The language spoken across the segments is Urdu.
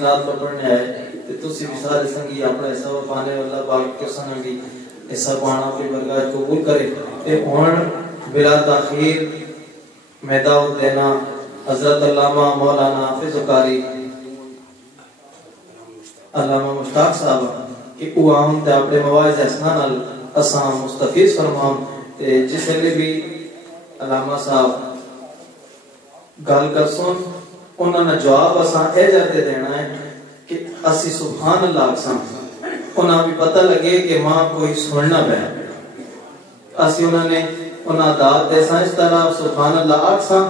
نات پڑھنے آئے تسی بھی سارے سنگی اپنا حصہ پانے والا پاک کو سنگی حصہ پانا اپنی برکات قبول کرے تے ہن بلا تاخیر میدان دینا حضرت علامہ مولانا حافظ قاری علامہ مشتاق صاحب کہ وہ ہم تے اپنے مواعظ حسنہ نال اساں مستفیض فرماؤں تے جس لئے بھی علامہ صاحب گل کر سن انہوں نے جواب اساں اے جاتے دینا ہے کہ اسی سبحان اللہ اکساں انہاں بھی پتہ لگے کہ ماں کوئی سننا پہ اسی انہوں نے انہاں داد دے سائنس طرح سبحان اللہ اکساں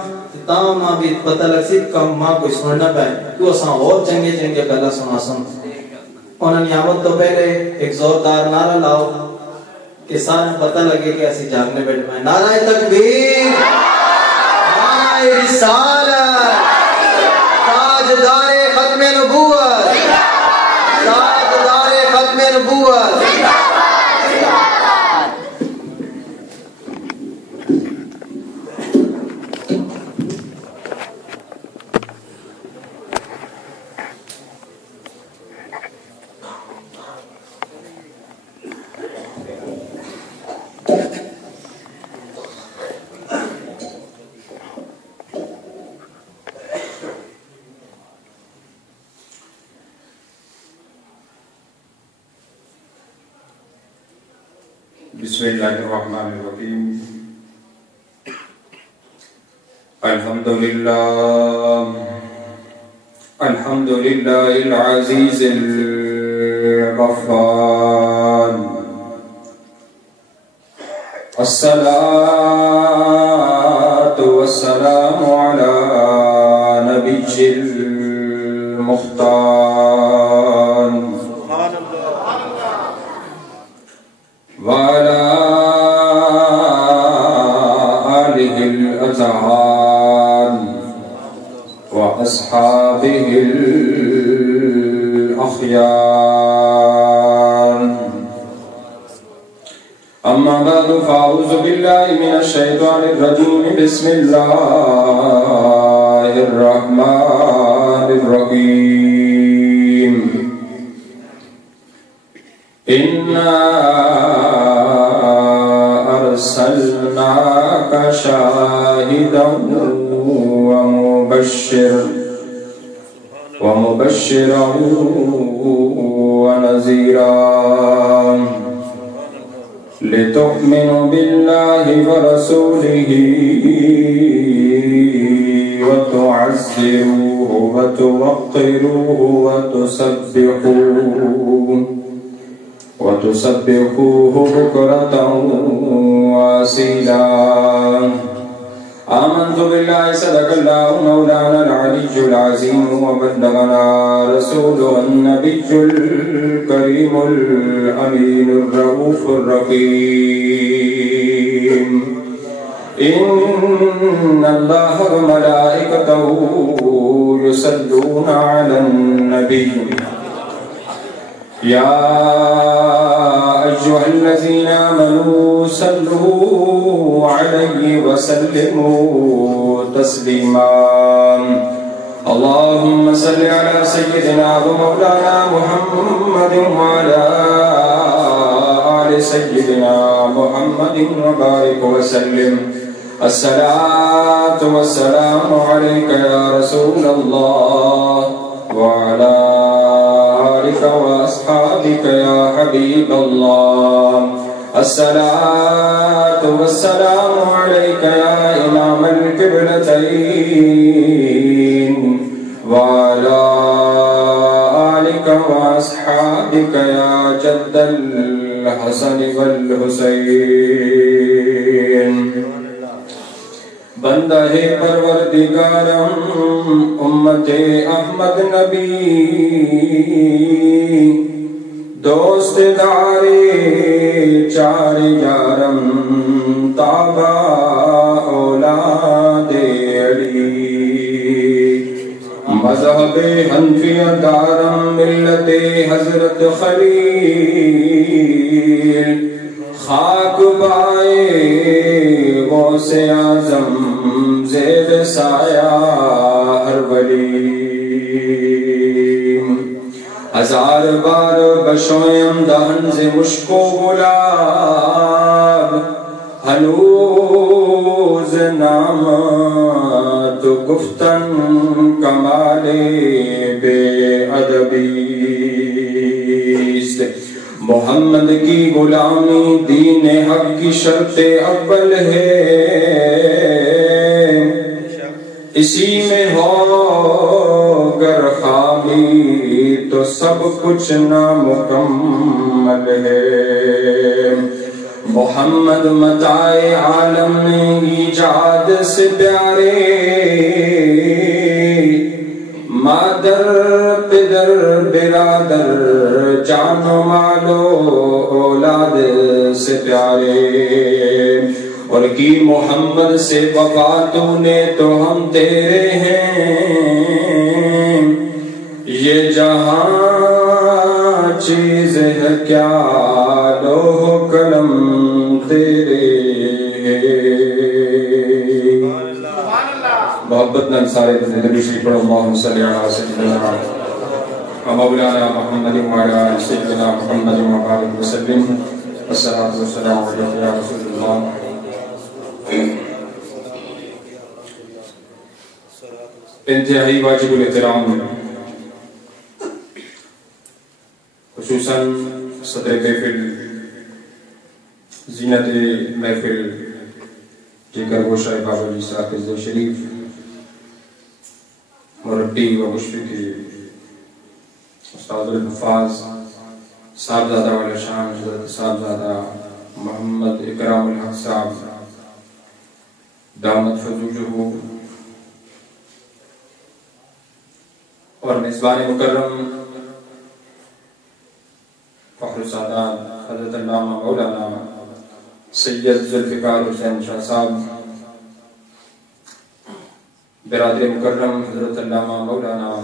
تاں ماں بھی پتہ لگ سی کم ماں کوئی سننا پہ تو اساں اور چنگے چنگے گلہ سنا سن انہوں نے آمد تو پہلے ایک زوردار نعرہ لاؤ کہ سارے پتہ لگے کہ ایسی جاگنے بیٹھ پائیں نعرہ تکبیر نعرہ رسالت تاجدار ختم نبوت تاجدار ختم نبوت بسم اللہ الرحمن الرحیم الحمدللہ العزیز الغفار الصلاة والسلام علی نبی المختار وعلى آله الأطهار وأصحابه الأخيار أما بعد فأعوذ بالله من الشيطان الرجيم بسم الله الرحمن الرحيم إنا أرسلناك شاهدا ومبشرا ونذيرا لتؤمنوا بالله ورسوله وتعزروه وتوقروه وتسبحوه بكرة وأصيلا آمنت بالله صدق الله مولانا العلي العظيم وبلغنا رسوله النبي الكريم الأمين الرؤوف الرحيم إن الله وملائكته يصلون على النبي يا أيها الذين آمنوا صلوا عليه وسلموا تسليما اللهم صل على سيدنا ومولانا محمد وعلى آل سيدنا محمد وبارك وسلم الصلاة والسلام عليك يا رسول الله وعلى وأصحابك يا حبيب الله الصلاة والسلام عليك يا إمام القبلتين وعلى آلك وأصحابك يا جد الحسن والحسين بندہ پروردگارم امت احمد نبی دوست دارے چار یارم تابا اولاد علی مذہب حنفیہ دارم ملت حضرت خلیل خاک بائے غوث اعظم زیر سایہ ہر ولی ہزار بار بشویم دہن ز مشک و گلاب ہنوز نام تو گفتن کمال بے ادبیست محمد کی غلامی دین حق کی شرط اول ہے اسی میں ہو گر خامی تو سب کچھ نامکمل ہے محمد متاع عالم ایجاد سے پیارے مادر پدر برادر جان و مال و اولاد سے پیارے اور کی محمد سے وفا تو نے تو ہم تیرے ہیں یہ جہاں چیز ہے کیا لوح قلم تیرے محبت نال سارے نبی شریف پڑھو اللہم صلی علی سیدنا مولانا محمد وعلی آل سیدنا محمد وبارک وسلم والصلاة والسلام علیکم یا رسول اللہ انتہائی واجب الاحترام خصوصاً صدر محفل زینت محفل جگر گوشہ بابا جی صاحب شریف مربی و مشفقی استاد الحفاظ صاحبزادہ والا شان حضرت صاحبزادہ محمد اکرام الحق صاحب دامت فضوجہ اور میزبان مکرم فخر السادات حضرت علامہ مولانا سید ذوالفقار حسین شاہ صاحب برادر مکرم حضرت علامہ مولانا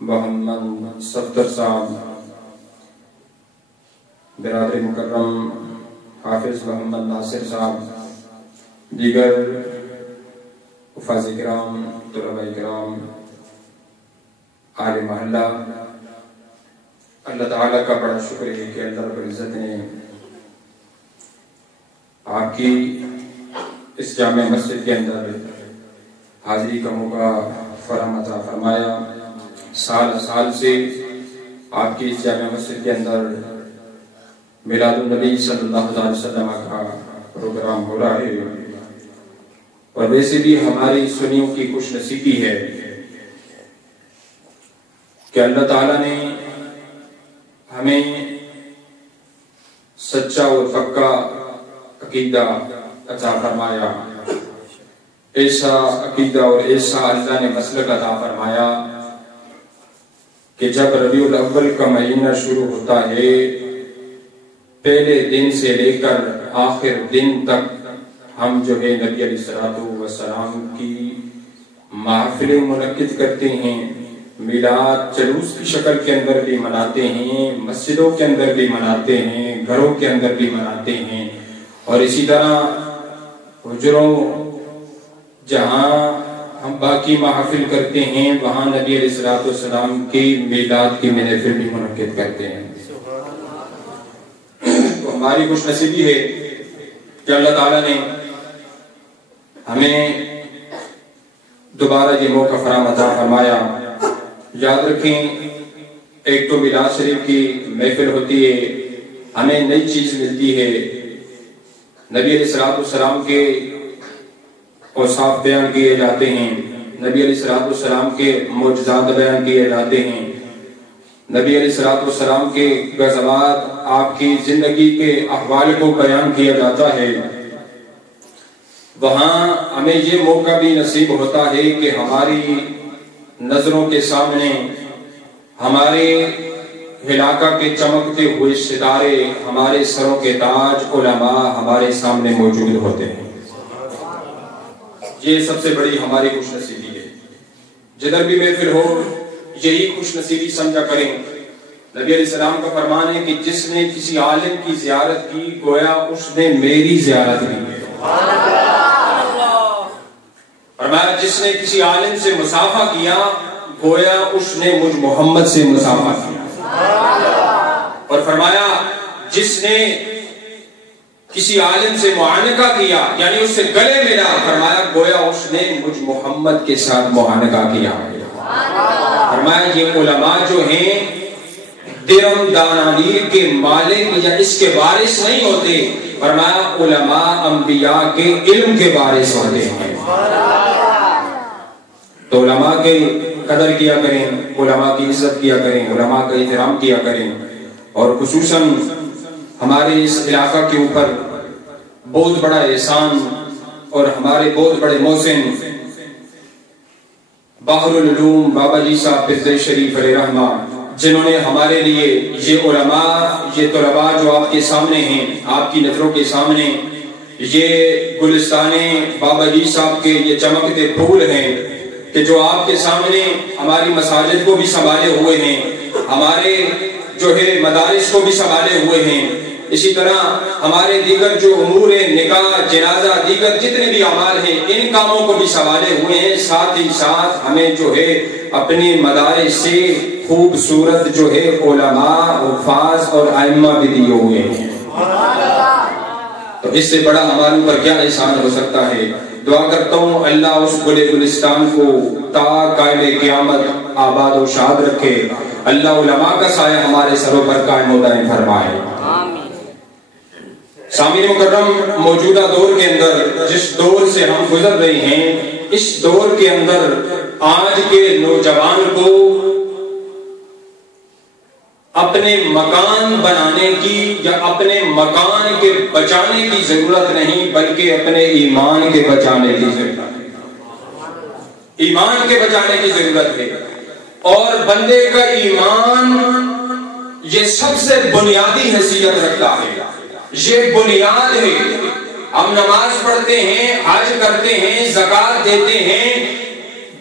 محمد صفدر صاحب برادر مکرم حافظ محمد ناصر صاحب دیگر حفاظ کرام طلباء کرام اہل محلہ اللہ تعالیٰ کا بڑا شکر ہے کہ اللہ رب العزت نے آپ کی اس جامع مسجد کے اندر حاضری کا موقع فراہم عطا فرمایا سال سال سے آپ کی اس جامع مسجد کے اندر میلاد النبی صلی اللہ علیہ وسلم کا پروگرام ہو رہا ہے اور ویسے بھی ہماری سنیوں کی خوش نصیبی ہے کہ اللہ تعالیٰ نے ہمیں سچا اور پکا عقیدہ عطا فرمایا ایسا عقیدہ اور ایسا اللہ نے مسلک عطا فرمایا کہ جب ربیع الاول کا مہینہ شروع ہوتا ہے پہلے دن سے لے کر آخر دن تک ہم جو ہے نبی علیہ السلام کی محفلیں منعقد کرتے ہیں میلاد جلوس کی شکل کے اندر بھی مناتے ہیں مسجدوں کے اندر بھی مناتے ہیں گھروں کے اندر بھی مناتے ہیں اور اسی طرح حجروں جہاں ہم باقی محافل کرتے ہیں وہاں نبی علیہ السلام کی میلاد کی محفل بھی منعقد کرتے ہیں تو ہماری خوش نصیبی ہے کہ اللہ تعالیٰ نے ہمیں دوبارہ یہ موقع فراہم عطا فرمایا یاد رکھیں ایک تو میلاد شریف کی محفل ہوتی ہے ہمیں نئی چیز ملتی ہے نبی علیہ السلام کے اوصاف بیان کیے جاتے ہیں نبی علیہ السلام کے معجزات بیان کیے جاتے ہیں نبی علیہ السلام کے غزوات آپ کی زندگی کے احوال کو بیان کیا جاتا ہے وہاں ہمیں یہ موقع بھی نصیب ہوتا ہے کہ ہماری نظروں کے سامنے ہمارے علاقہ کے چمکتے ہوئے ستارے ہمارے سروں کے تاج علماء ہمارے سامنے موجود ہوتے ہیں یہ سب سے بڑی ہماری خوش نصیبی ہے جدھر بھی محفل ہو یہی خوش نصیبی سمجھا کریں نبی علیہ السلام کا فرمان ہے کہ جس نے کسی عالم کی زیارت کی گویا اس نے میری زیارت کی ہے فرمایا جس نے کسی عالم سے مصافحہ کیا گویا اس نے مجھ محمد سے مصافحہ کیا، اور فرمایا جس نے کسی عالم سے معانقہ کیا یعنی اس سے گلے ملا، فرمایا گویا اس نے مجھ محمد کے ساتھ معانقہ کیا۔ فرمایا یہ علماء جو ہیں درم دانانیر کے مالک یا اس کے وارث نہیں ہوتے، فرمایا علماء انبیاء کے علم کے وارث ہوتے ہیں۔ تو علماء کے قدر کیا کریں، علماء کی عزت کیا کریں، علماء کا احترام کیا کریں، اور خصوصاً ہمارے اس علاقہ کے اوپر بہت بڑا احسان اور ہمارے بہت بڑے محسن بحر العلوم بابا جی صاحب پردے شریف علیہ رحمہ، جنہوں نے ہمارے لیے یہ علماء، یہ طلباء جو آپ کے سامنے ہیں، آپ کی نظروں کے سامنے، یہ گلستان بابا جی صاحب کے یہ چمکتے پھول ہیں کہ جو آپ کے سامنے ہماری مساجد کو بھی سنبھالے ہوئے ہیں، ہمارے جو ہے مدارس کو بھی سنبھالے ہوئے ہیں، اسی طرح ہمارے دیگر جو امور نکاح جنازہ دیگر جتنے بھی اعمال ہیں ان کاموں کو بھی سنبھالے ہوئے ہیں، ساتھ ہی ساتھ ہمیں جو ہے اپنے مدارس سے خوبصورت جو ہے علماء، حفاظ اور ائمہ بھی دیے ہوئے ہیں۔ تو اس سے بڑا ہمارے اوپر کیا احسان ہو سکتا ہے؟ دعا کرتا ہوں اللہ اس بڑے گلستان کو تا قائم قیامت آباد و شاد رکھے، اللہ علماء کا سایہ ہمارے سروں پر قائم و دائم فرمائے۔ سامعین مکرم، موجودہ دور کے اندر جس دور سے ہم گزر رہے ہیں، اس دور کے اندر آج کے نوجوان کو اپنے مکان بنانے کی یا اپنے مکان کے بچانے کی ضرورت نہیں، بلکہ اپنے ایمان کے بچانے کی ضرورت ہے۔ ایمان کے بچانے کی ضرورت ہے، اور بندے کا ایمان یہ سب سے بنیادی حیثیت رکھتا ہے، یہ بنیاد ہے۔ ہم نماز پڑھتے ہیں، حج کرتے ہیں، زکات دیتے ہیں،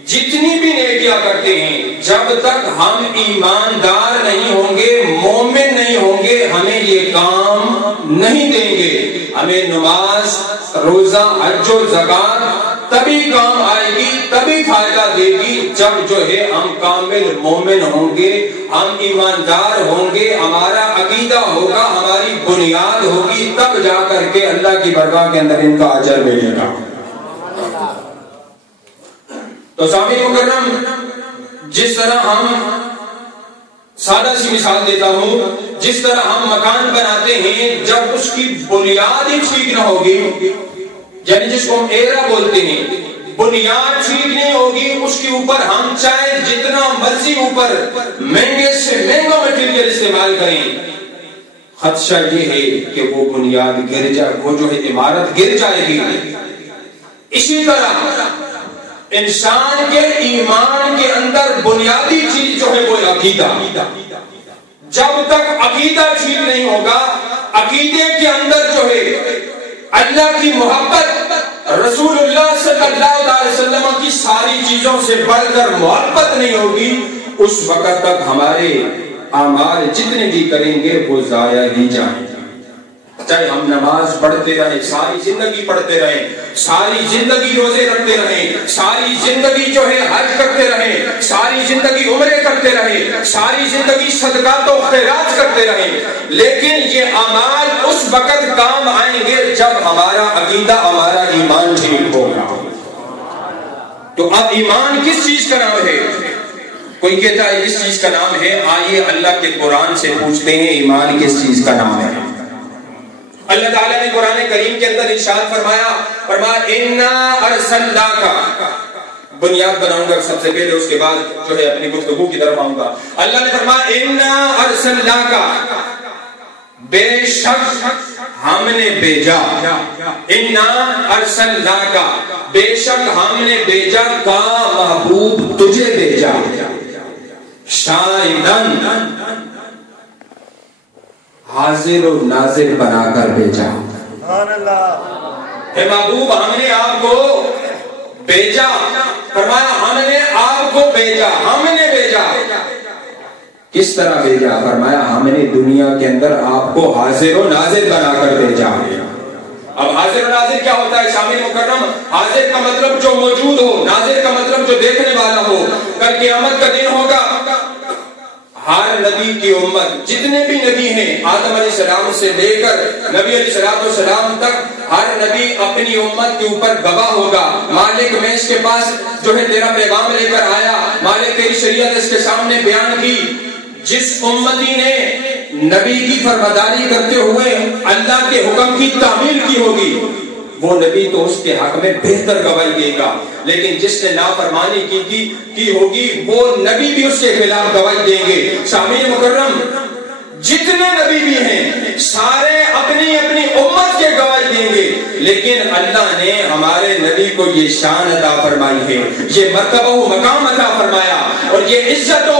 جتنی بھی نیکیاں کرتے ہیں، جب تک ہم ایماندار نہیں ہوں گے، مومن نہیں ہوں گے، ہمیں یہ کام نہیں دیں گے۔ ہمیں نماز، روزہ، حج و زکات تبھی کام آئے گی، تبھی فائدہ دے گی جب جو ہے ہم کامل مومن ہوں گے، ہم ایماندار ہوں گے، ہمارا عقیدہ ہوگا، ہماری بنیاد ہوگی، تب جا کر کے اللہ کی بارگاہ کے اندر ان کا اجر ملے گا۔ تو سامعین مکرم، جس طرح ہم سادہ سی مثال دیتا ہوں، جس طرح ہم مکان بناتے ہیں، جب اس کی بنیاد ہی ٹھیک نہ ہوگی، یعنی جس کو ہم ایرا بولتے ہیں، بنیاد ٹھیک نہیں ہوگی، اس کے اوپر ہم چاہے جتنا مرضی اوپر مہنگے سے مہنگا مٹیریل استعمال کریں، خدشہ یہ ہے کہ وہ بنیاد گر جائے، وہ جو ہے عمارت گر جائے گی۔ اسی طرح انسان کے ایمان کے اندر بنیادی چیز جو ہے وہ عقیدہ، جب تک عقیدہ ٹھیک نہیں ہوگا، عقیدے کے اندر جو ہے اللہ کی محبت، رسول اللہ صلی اللہ علیہ وسلم کی ساری چیزوں سے بڑھ کر محبت نہیں ہوگی، اس وقت تک ہمارے اعمال جتنے بھی کریں گے وہ ضائع ہی جائیں گے۔ چاہے ہم نماز پڑھتے رہیں، ساری زندگی پڑھتے رہیں، ساری زندگی روزے رکھتے رہیں، ساری زندگی جو ہے حج کرتے رہیں، ساری زندگی عمرے کرتے رہیں، ساری زندگی صدقات و خیرات کرتے رہیں، لیکن یہ اعمال اس وقت کام آئیں گے جب ہمارا عقیدہ، ہمارا ایمان ٹھیک ہوگا۔ تو اب ایمان کس چیز کا نام ہے؟ کوئی کہتا ہے اس چیز کا نام ہے، آئیے اللہ کے قرآن سے پوچھتے ہیں ایمان کس چیز کا نام ہے۔ اللہ تعالیٰ نے قرآن کریم کے اندر ارشاد فرمایا اِنَّا أَرْسَلْنَاكَ، بنیاد بناؤں گا سب سے پہلے، اس کے بعد جو ہے اپنی گفتگو کی طرف آؤں گا۔ اللہ نے فرمایا اِنَّا أَرْسَلْنَاكَ، بے شک ہم نے بھیجا، اِنَّا أَرْسَلْنَاكَ، بے شک ہم نے بھیجا، کا محبوب تجھے بھیجا، شاہداً، حاضر و ناظر بنا کر بھیجا۔ اے محبوب، ہم نے آپ کو بھیجا، فرمایا ہم نے آپ کو بھیجا، ہم نے بھیجا۔ کس طرح بھیجا؟ فرمایا ہم نے دنیا کے اندر آپ کو حاضر و ناظر بنا کر بھیجا۔ اب حاضر و ناظر کیا ہوتا ہے سامعین مکرم؟ حاضر کا مطلب جو موجود ہو، ناظر کا مطلب جو دیکھنے والا ہو۔ کل قیامت کا دن ہوگا، ہر نبی کی امت، جتنے بھی نبی ہیں آدم علیہ السلام سے لے کر نبی علیہ السلام تک، ہر نبی اپنی امت کے اوپر گواہ ہوگا۔ مالک میں اس کے پاس جو ہے تیرا پیغام لے کر آیا، مالک تیری شریعت اس کے سامنے بیان کی۔ جس امتی نے نبی کی فرمانبرداری کرتے ہوئے اللہ کے حکم کی تعمیل کی ہوگی، وہ نبی تو اس کے حق میں بہتر گواہی دے گا، لیکن جس نے نافرمانی کی ہوگی وہ نبی بھی اس کے خلاف گواہی دیں گے۔ سامعین مکرم، جتنے نبی بھی ہیں سارے اپنی اپنی امت کے گواہی دیں گے، لیکن اللہ نے ہمارے نبی کو یہ شان عطا فرمائی ہے، یہ مرتبہ و مقام عطا فرمایا، اور یہ عزت و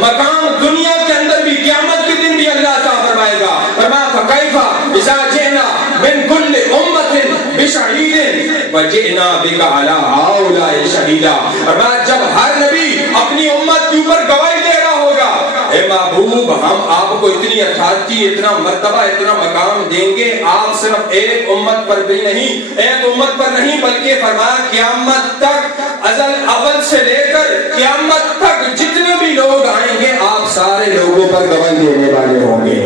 مقام دنیا کے اندر بھی قیامت کے دن بھی اللہ عطا فرمائے گا۔ فرمایا فَكَيْفَ إِذَا جِئْنَا مِنْ كُلِّ أُمَّةٍ بِشَهِيدٍ وَجِئْنَا بِكَ عَلَىٰ هَٰؤُلَاءِ شَهِيدًا۔ فرمایا جب ہر نبی اپنی امت کے اوپر گواہی دے رہا ہوگا، اے محبوب ہم آپ کو اتنی اتھارٹی، اتنا مرتبہ، اتنا مقام دیں گے، آپ صرف ایک امت پر بھی نہیں، ایک امت پر نہیں، بلکہ فرمایا قیامت تک، ازل اول سے لے کر قیامت تک جتنے بھی لوگ آئیں گے آپ سارے لوگوں پر گواہی دینے والے ہوں گے۔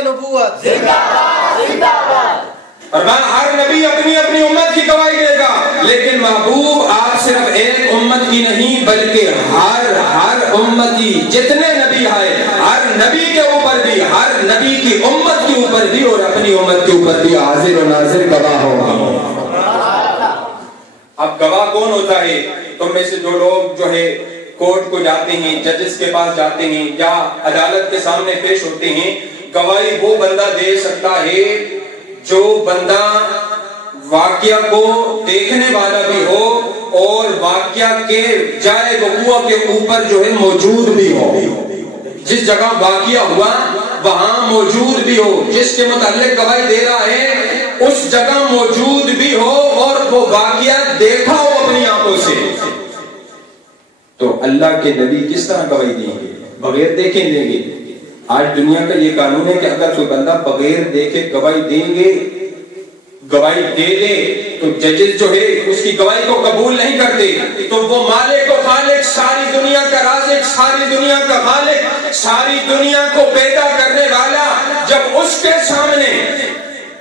نبوت فرمایا ہر نبی اپنی اپنی امت کی گواہی دے گا، لیکن محبوب آپ صرف ایک امت کی نہیں بلکہ ہر امتی، جتنے نبی آئے ہر نبی کے اوپر بھی، ہر نبی کی امت کے اوپر بھی اور اپنی امت کے اوپر بھی حاضر و ناظر گواہ ہوگا۔ اب گواہ کون ہوتا ہے؟ تم میں سے جو لوگ جو ہے کورٹ کو جاتے ہیں، ججز کے پاس جاتے ہیں یا عدالت کے سامنے پیش ہوتے ہیں، گواہی وہ بندہ دے سکتا ہے جو بندہ واقعہ کو دیکھنے والا بھی ہو اور واقعہ کے جائے وقوع کے اوپر جو ہے موجود بھی ہو، جس جگہ واقعہ ہوا وہاں موجود بھی ہو، جس کے متعلق گواہی دے رہا ہے اس جگہ موجود بھی ہو اور وہ واقعہ دیکھا ہو اپنی آنکھوں سے۔ تو اللہ کے نبی کس طرح گواہی دیں گے؟ بغیر دیکھیں دیں گے۔ آج دنیا کا یہ قانون ہے کہ اگر کوئی بندہ بغیر دیکھے گواہی دیں گے، گواہی دے دے تو ججز جو ہے اس کی گواہی کو قبول نہیں کرتے، تو وہ مالک و خالق، ساری دنیا کا رازق، ساری دنیا کا خالق، ساری دنیا کو پیدا کرنے والا، جب اس کے سامنے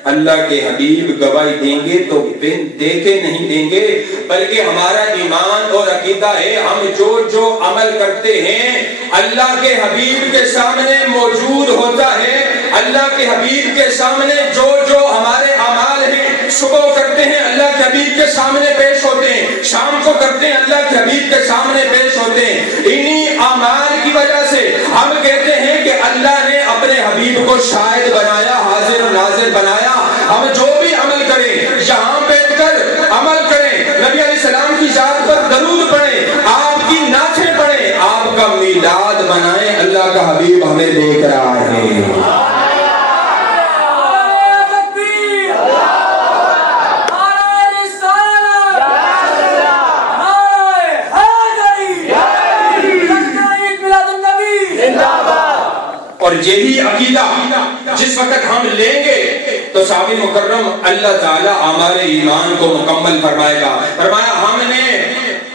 اللہ کے حبیب گواہی دیں گے تو دیکھے نہیں دیں گے، بلکہ ہمارا ایمان اور عقیدہ ہے ہم جو عمل کرتے ہیں اللہ کے حبیب کے سامنے موجود ہوتا ہے، اللہ کے حبیب کے سامنے جو ہمارے اعمال ہیں، صبح کرتے ہیں اللہ کے حبیب کے سامنے پیش ہوتے ہیں، شام کو کرتے ہیں اللہ کے حبیب کے سامنے پیش ہوتے ہیں۔ انہی اعمال کی وجہ سے ہم کہتے ہیں کہ اللہ نے اپنے حبیب کو شاہد بنایا، حاضر و ناظر بنایا۔ ہم جو بھی عمل کریں یہاں بیٹھ کر عمل کریں، نبی علیہ السلام کی ذات پر درود پڑھیں، آپ کی نعتیں پڑھیں، آپ کا میلاد منائیں، اللہ کا حبیب ہمیں دیکھ رہا ہے۔ اور یہی عقیدہ جس وقت ہم لیں گے تو صحابی مکرم اللہ تعالیٰ ہمارے ایمان کو مکمل فرمائے گا۔ فرمایا ہم نے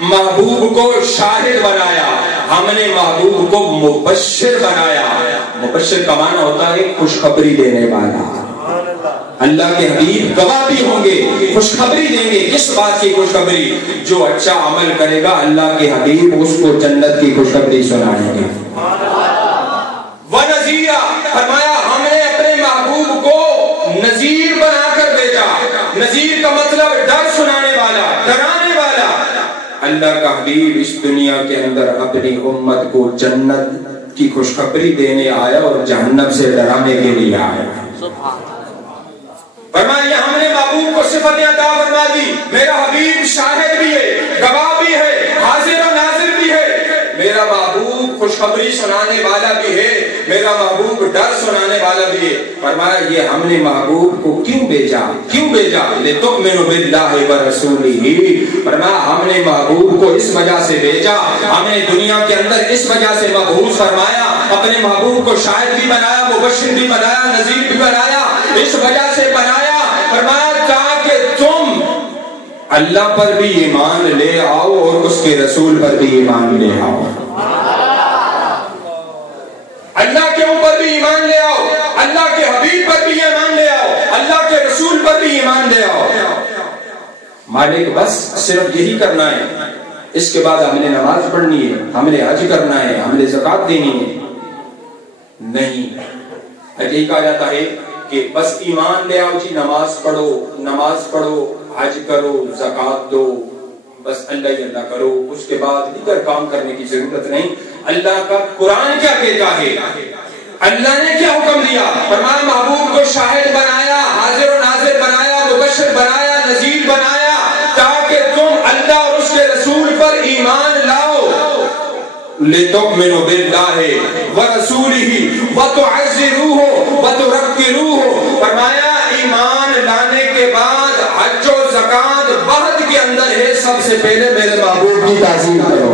محبوب کو شاہد بنایا، ہم نے محبوب کو مبشر بنایا۔ مبشر کا معنی ہوتا ہے خوشخبری دینے والا۔ اللہ کے حبیب گواہ بھی ہوں گے، خوشخبری دیں گے۔ کس بات کی خوشخبری؟ جو اچھا عمل کرے گا اللہ کے حبیب اس کو جنت کی خوشخبری سنائیں گے۔ وَنَذِيرًا، فرمایا ہم نے اپنے محبوب کو نذیر بنا کر بھیجا۔ نذیر کا مطلب ڈر سنانے والا، ڈرانے والا۔ اللہ کا حبیب اس دنیا کے اندر اپنی امت کو جنت کی خوشخبری دینے آیا اور جہنم سے ڈرانے کے لیے آیا۔ فرمایا ہم نے محبوب کو صفت عطا فرما دی، میرا حبیب شاہد بھی ہے، گواہ بھی ہے، حاضر و ناظر بھی ہے۔ میرا محبوب خوشخبری سنانے والا بھی ہے، میرا محبوب ڈر سنانے والا بھی ہے۔ فرمایا یہ ہم نے محبوب کو کیوں بھیجا؟ لِتُؤْمِنُوا بِاللَّهِ وَرَسُولِهِ، فرمایا ہم نے محبوب کو اس وجہ سے بھیجا، ہم نے دنیا کے اندر اس وجہ سے مبعوث فرمایا، اپنے محبوب کو شاہد بھی بنایا، مبشر بھی بنایا، نذیر بھی بنایا، اس وجہ سے بنایا فرمایا تاکہ تم اللہ پر بھی ایمان لے آؤ اور اس کے رسول پر بھی ایمان لے آؤ، اللہ کے اوپر بھی ایمان لے آؤ، اللہ کے حبیب پر بھی ایمان لے آؤ، اللہ کے رسول پر بھی ایمان لے آؤ۔ مالک بس صرف یہی کرنا ہے، اس کے بعد ہم نے نماز پڑھنی ہے، ہم نے حج کرنا ہے، ہم نے زکوٰۃ دینی ہے، نہیں، یہی کہا جاتا ہے کہ بس ایمان لے آؤ جی، نماز پڑھو، حج کرو، زکوٰۃ دو، بس اللہ ہی اللہ کرو، اس کے بعد دیگر کام کرنے کی ضرورت نہیں۔ اللہ کا قرآن کیا کہتا ہے، اللہ نے کیا حکم دیا، فرمایا محبوب کو شاہد بنایا، حاضر و ناظر بنایا، مبشر بنایا، نذیر بنایا، تاکہ تم اللہ اور اس کے رسول پر ایمان لاؤ، لِتُؤْمِنُوا بِاللَّهِ وَرَسُولِهِ وَتُعَزِّرُوهُ وَتُرَقِّرُوهُ۔ فرمایا ایمان لانے کے بعد حج و زکوٰۃ بعد کے اندر ہے، سب سے پہلے میرے محبوب کی تعظیم کرو۔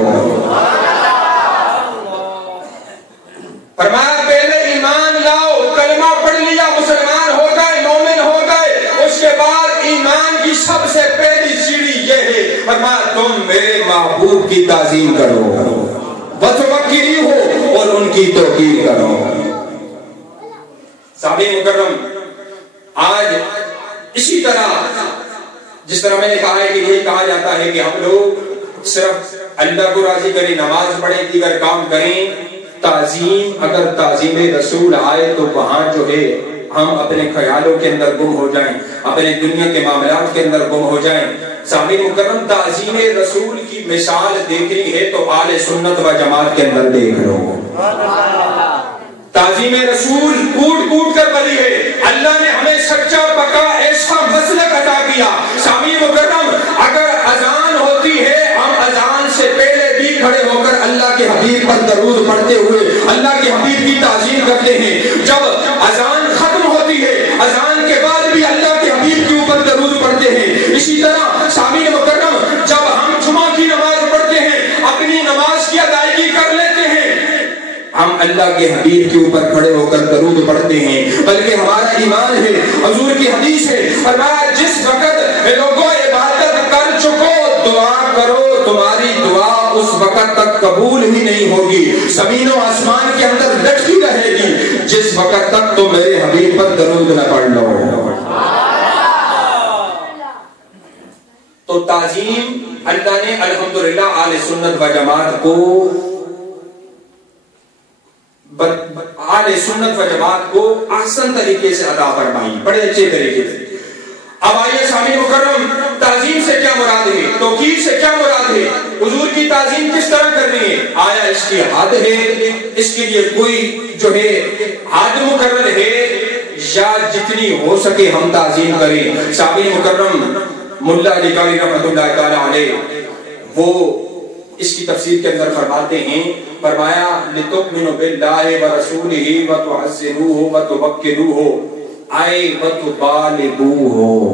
فرمایا پہلے ایمان لاؤ، کلمہ پڑھ لیا، مسلمان ہو گئے، مومن ہو گئے، اس کے بعد ایمان کی سب سے پہلی سیڑھی یہ ہے، فرمایا تم میرے محبوب کی تعظیم کرو، وَتُوَقِّرُوهُ، اور ان کی توقیر کرو۔ سامعین مکرم، آج اسی طرح جس طرح میں نے کہا ہے کہ یہی کہا جاتا ہے کہ ہم لوگ صرف اللہ کو راضی کریں، نماز پڑھیں، دیگر کام کریں، تعظیم اگر تعظیم رسول آئے تو وہاں جو ہے ہم اپنے خیالوں کے اندر گم ہو جائیں، اپنے دنیا کے معاملات کے اندر گم ہو جائیں۔ سامعین مکرم، تعظیم رسول کی مثال دیکھنی ہے تو آل سنت و جماعت کے اندر دیکھ لو۔ تعظیم رسول کوٹ کوٹ کر بنی ہے، اللہ نے ہمیں سچا پکا ایسا مسلک عطا کیا۔ سامعین مکرم، اگر اذان ہوتی ہے ہم اذان سے پہلے بھی کھڑے ہو کر اللہ کے حبیب پر درود پڑھتے ہوئے اللہ کے حبیب کی تعظیم کرتے ہیں، جب اذان ختم ہوتی ہے اذان کے بعد بھی اللہ کے حبیب کے اوپر درود پڑھتے ہیں۔ اسی طرح سامعین مکرم، جب ہم جمعہ کی نماز پڑھتے ہیں، اپنی نماز کی ادائیگی کر لیتے ہیں، ہم اللہ کے حبیب کے اوپر کھڑے ہو کر درود پڑھتے ہیں، بلکہ ہمارا ایمان ہے، حضور کی حدیث ہے، فرمایا جس وقت لوگوں عبادت کر چکو دعا کرو، تمہاری دعا اس وقت تک قبول ہی نہیں ہوگی، زمین و آسمان کے اندر لٹکی رہے گی جس وقت تک تو میرے حبیب پر درود نہ پڑھ لو۔ تو تعظیم اللہ نے الحمدللہ آل سنت و جماعت کو آل سنت و جماعت کو احسن طریقے سے عطا فرمائی، بڑے اچھے طریقے سے۔ اب آئیے سامعین مکرم، تعظیم سے کیا مراد ہے، توقیر سے کیا مراد ہے، حضور کی تعظیم کس طرح کرنی ہے، آیا اس کی حد ہے، اس کے لیے کوئی جو ہے حد مقرر ہے، یا جتنی ہو سکے ہم تعظیم کریں۔ سامعین مکرم، ملا علی قاری رحمۃ اللہ تعالی علیہ وہ اس کی تفسیر کے اندر فرماتے ہیں، فرمایا لِتُؤْمِنُوا بِاللَّهِ وَرَسُولِهِ وَتُعَزِّرُوهُ وَتُوَقِّرُوهُ آئے وَتُبَالِغُوهُ،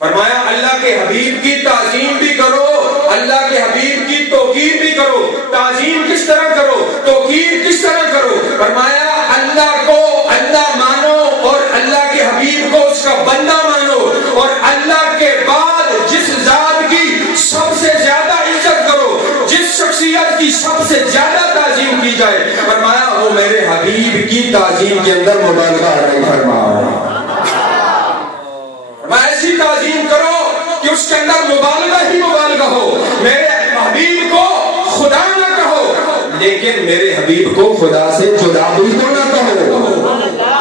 فرمایا اللہ کے حبیب کی تعظیم بھی کرو، اللہ کے حبیب کی توقیر بھی کرو۔ تعظیم کس طرح کرو، توقیر کس طرح کرو، فرمایا اللہ کو اللہ مانو اور اللہ کے حبیب کو اس کا بندہ مانو، اور اللہ کے بعد جس ذات کی سب سے زیادہ عزت کرو، جس شخصیت کی سب سے زیادہ تعظیم کی جائے، فرمایا وہ میرے حبیب کی تعظیم کے اندر مبالغہ نہیں فرماؤ، ایسی تعظیم کرو کہ اس کے اندر مبالغہ ہی مبالغہ ہو۔ میرے حبیب کو خدا نہ کہو، لیکن میرے حبیب کو خدا سے جدا بھی تو نہ کہو،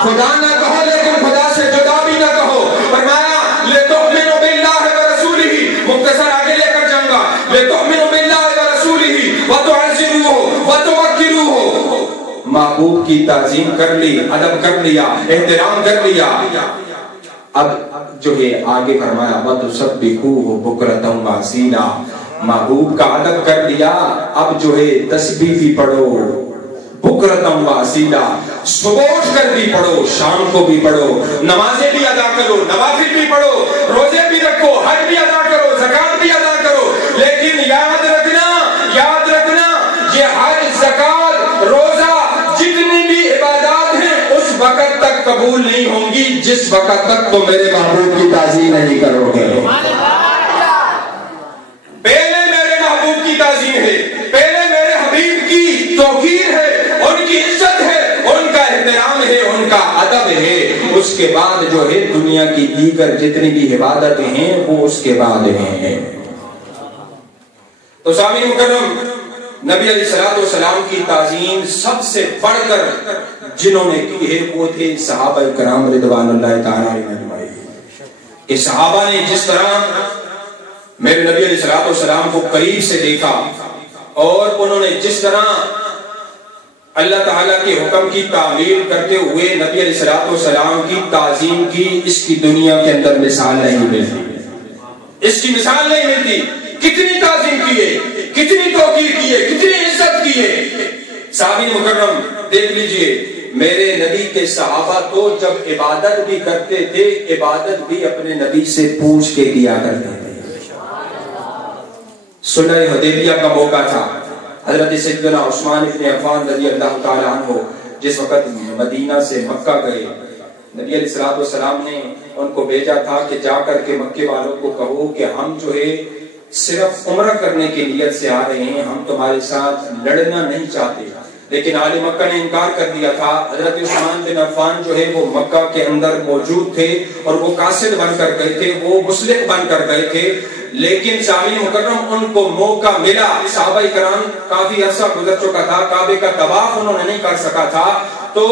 خدا نہ کہو لیکن خدا سے جدا بھی نہ کہو۔ فرمایا لِتُؤْمِنُوا بِاللَّهِ وَرَسُولِهِ، مختصر آگے لے کر جاؤں گا، لِتُؤْمِنُوا بِاللَّهِ وَرَسُولِهِ وَتُعَزِّرُوهُ وَتُوَقِّرُوهُ، محبوب کی تعظیم کر لی، ادب کر لیا، احترام کر لیا، اب جو ہے آگے فرمایا وَتُسَبِّحُوهُ بُكْرَةً وَأَصِيلًا، محبوب کا ادب کر لیا، اب جو ہے تسبیح بھی پڑھو، بُكْرَةً وَأَصِيلًا، صبح اٹھ کر بھی پڑھو، شام کو بھی پڑھو، نمازیں بھی ادا کرو، نوافل بھی پڑھو، روزے بھی رکھو، حج بھی ادا کرو، زکوٰۃ بھی ادا کرو، لیکن یاد رکھنا یہ حج، زکوٰۃ، روزہ، جس وقت تک تم میرے محبوب کی تعظیم نہیں کرو گے. پہلے میرے محبوب کی تعظیم ہے, پہلے میرے حبیب کی توقیر ہے, ان کی عزت ہے, ان کا احترام ہے, ان کا ادب ہے. اس کے بعد جو ہے دنیا کی دیگر جتنی بھی عبادتیں ہیں وہ اس کے بعد ہیں. تو سامعین مکرم, نبی علیہ الصلوۃ والسلام کی تعظیم سب سے بڑھ کر جنہوں نے کی ہے وہ تھے صحابہ کرام رضوان اللہ تعالی علیہم اجمعین. کہ صحابہ نے جس طرح میرے نبی علیہ الصلوۃ والسلام کو قریب سے دیکھا اور انہوں نے جس طرح اللہ تعالیٰ کے حکم کی تعمیل کرتے ہوئے نبی علیہ الصلوۃ والسلام کی تعظیم کی, اس کی دنیا کے اندر مثال نہیں ملتی, اس کی مثال نہیں ملتی. کتنی تعظیم کیے, کتنی توقیر کیے, کتنی عزت کیے. سامعین مکرم دیکھ لیجئے, میرے نبی کے صحابہ تو جب عبادت بھی کرتے تھے, عبادت بھی اپنے نبی سے پوچھ کے کیا کرتے تھے. صلح حدیبیہ کا موقع تھا, حضرت سیدنا عثمان بن عفان رضی اللہ تعالی عنہ جس وقت مدینہ سے مکہ گئے, نبی علیہ الصلوۃ والسلام نے ان کو بھیجا تھا کہ جا کر کے مکے والوں کو کہو کہ ہم جو ہے صرف عمرہ کرنے کی نیت سے آ رہے ہیں, ہم تمہارے ساتھ لڑنا نہیں چاہتے. لیکن اہل مکہ نے انکار کر دیا تھا. حضرت عثمان بن عفان جو ہے وہ مکہ کے اندر موجود تھے اور وہ قاصد بن کر گئے تھے, وہ مصلح بن کر گئے تھے. لیکن سامعین مکرم ان کو موقع ملا, صحابہ کرام کافی عرصہ گزر چکا تھا, کعبے کا طواف انہوں نے نہیں کر سکا تھا, تو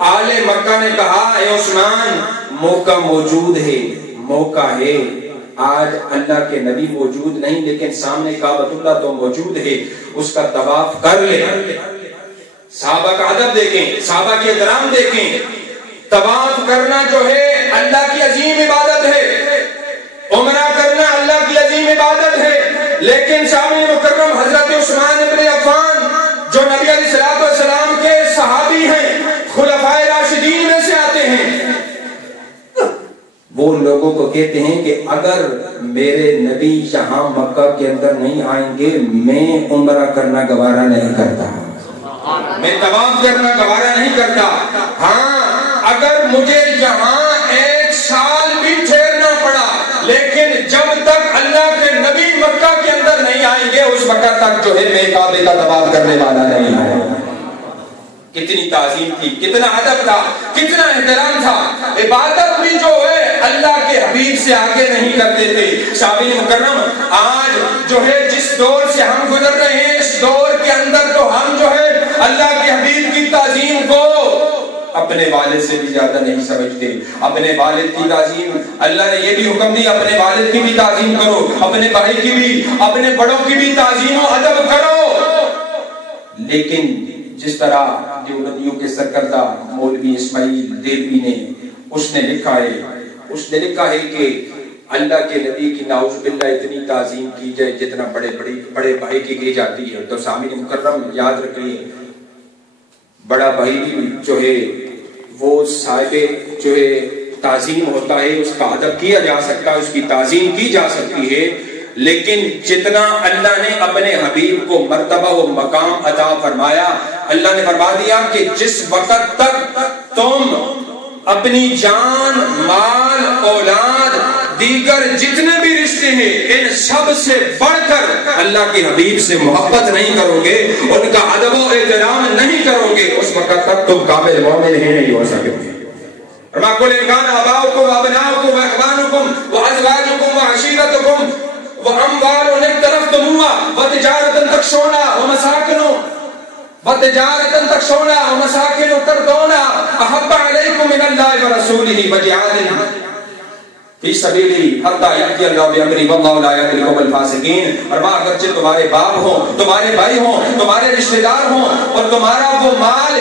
اہل مکہ نے کہا اے عثمان موقع موجود ہے, موقع ہے. آج اللہ کے نبی موجود نہیں لیکن سامنے کعبۃ اللہ تو موجود ہے, اس کا طواف کر لے. صحابہ کا ادب دیکھیں, صحابہ کی احترام دیکھیں. طواف کرنا جو ہے اللہ کی عظیم عبادت ہے, عمرہ کرنا اللہ کی عظیم عبادت ہے. لیکن سامعین مکرم, حضرت عثمان بن عفان جو نبی علیہ الصلوۃ والسلام کے صحابی ہیں, خلفائے راشدین میں سے آتے ہیں, وہ لوگوں کو کہتے ہیں کہ اگر میرے نبی یہاں مکہ کے اندر نہیں آئیں گے میں عمرہ کرنا گوارا نہیں کرتا, میں طواف کرنا گوارا نہیں کرتا. ہاں اگر مجھے یہاں 1 سال بھی ٹھہرنا پڑا, لیکن جب تک اللہ کے نبی مکہ کے اندر نہیں آئیں گے اس وقت تک جو ہے میں کعبے کا طواف کرنے والا نہیں ہے. کتنی تعظیم تھی, کتنا ادب تھا, کتنا احترام تھا. عبادت بھی جو ہے اللہ کے حبیب سے آگے نہیں کرتے تھے. سامعین مکرم, آج جو ہے جس دور سے ہم گزر رہے ہیں, اس دور کے اندر تو ہم جو ہے اللہ کے حبیب کی تعظیم کو اپنے والد سے بھی زیادہ نہیں سمجھتے. اپنے والد کی تعظیم, اللہ نے یہ بھی حکم دیا اپنے والد کی بھی تعظیم کرو, اپنے بھائی کی بھی, اپنے بڑوں کی بھی تعظیم و ادب کرو. لیکن جس طرح دیوبندیوں کے سرکردہ مولوی اسماعیل دیلوی نے اس نے لکھا ہے کہ اللہ کے نبی کی نعوذ باللہ اتنی تعظیم کی جائے جتنا بڑے بھائی کی کی جاتی ہے. تو سامعین مکرم یاد رکھیے, بڑا بھائی جو ہے وہ صاحب جو ہے تعظیم ہوتا ہے, اس کا ادب کیا جا سکتا ہے, اس کی تعظیم کی جا سکتی ہے. لیکن جتنا اللہ نے اپنے حبیب کو مرتبہ و مقام عطا فرمایا, اللہ نے فرما دیا کہ جس وقت تک تم اپنی جان, مال, اولاد, دیگر جتنے بھی رشتے ہیں ان سب سے بڑھ کر اللہ کے حبیب سے محبت نہیں کرو گے, ان کا ادب و احترام نہیں کرو گے, اس وقت تک تم قابل مومن ہی نہیں ہو سکتے. فرما قل ان کان آباؤکم وابناؤکم واخوانکم وازواجکم وعشیرتکم واموال اقترفتموها وتجارة تخشونها ومساكن ترضونها احب عليكم من الله ورسوله وجهاد فی سبیلہ حتی یأتی اللہ بامرہ واللہ لا یہدی القوم الفاسقین. اور اگرچہ تمہارے باپ ہوں, تمہارے بھائی ہوں, تمہارے رشتہ دار ہوں, اور تمہارا وہ مال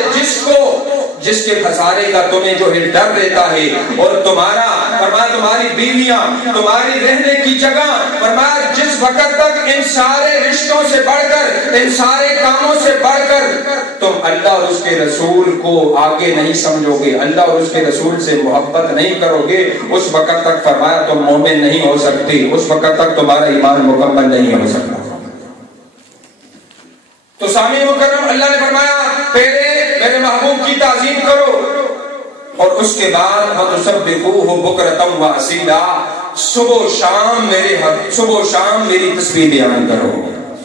جس کے خسارے کا تمہیں جو ہے ڈر رہتا ہے, اور تمہاری بیویاں, تمہاری رہنے کی جگہ, فرمایا جس وقت تک ان سارے رشتوں سے بڑھ کر, ان سارے کاموں سے بڑھ کر تم اللہ اور اس کے رسول کو آگے نہیں سمجھو گے, اللہ اور اس کے رسول سے محبت نہیں کرو گے, اس وقت تک فرمایا تم مومن نہیں ہو سکتے, اس وقت تک تمہارا ایمان مکمل نہیں ہو سکتا. تو سامعین مکرم, اللہ نے فرمایا پہلے میرے محبوب کی تعظیم کرو, اور اس کے بعد وَتُسَبِّحُوهُ بُكْرَةً وَأَصِيلًا، صبح و شام میری تسبیح بیان کرو۔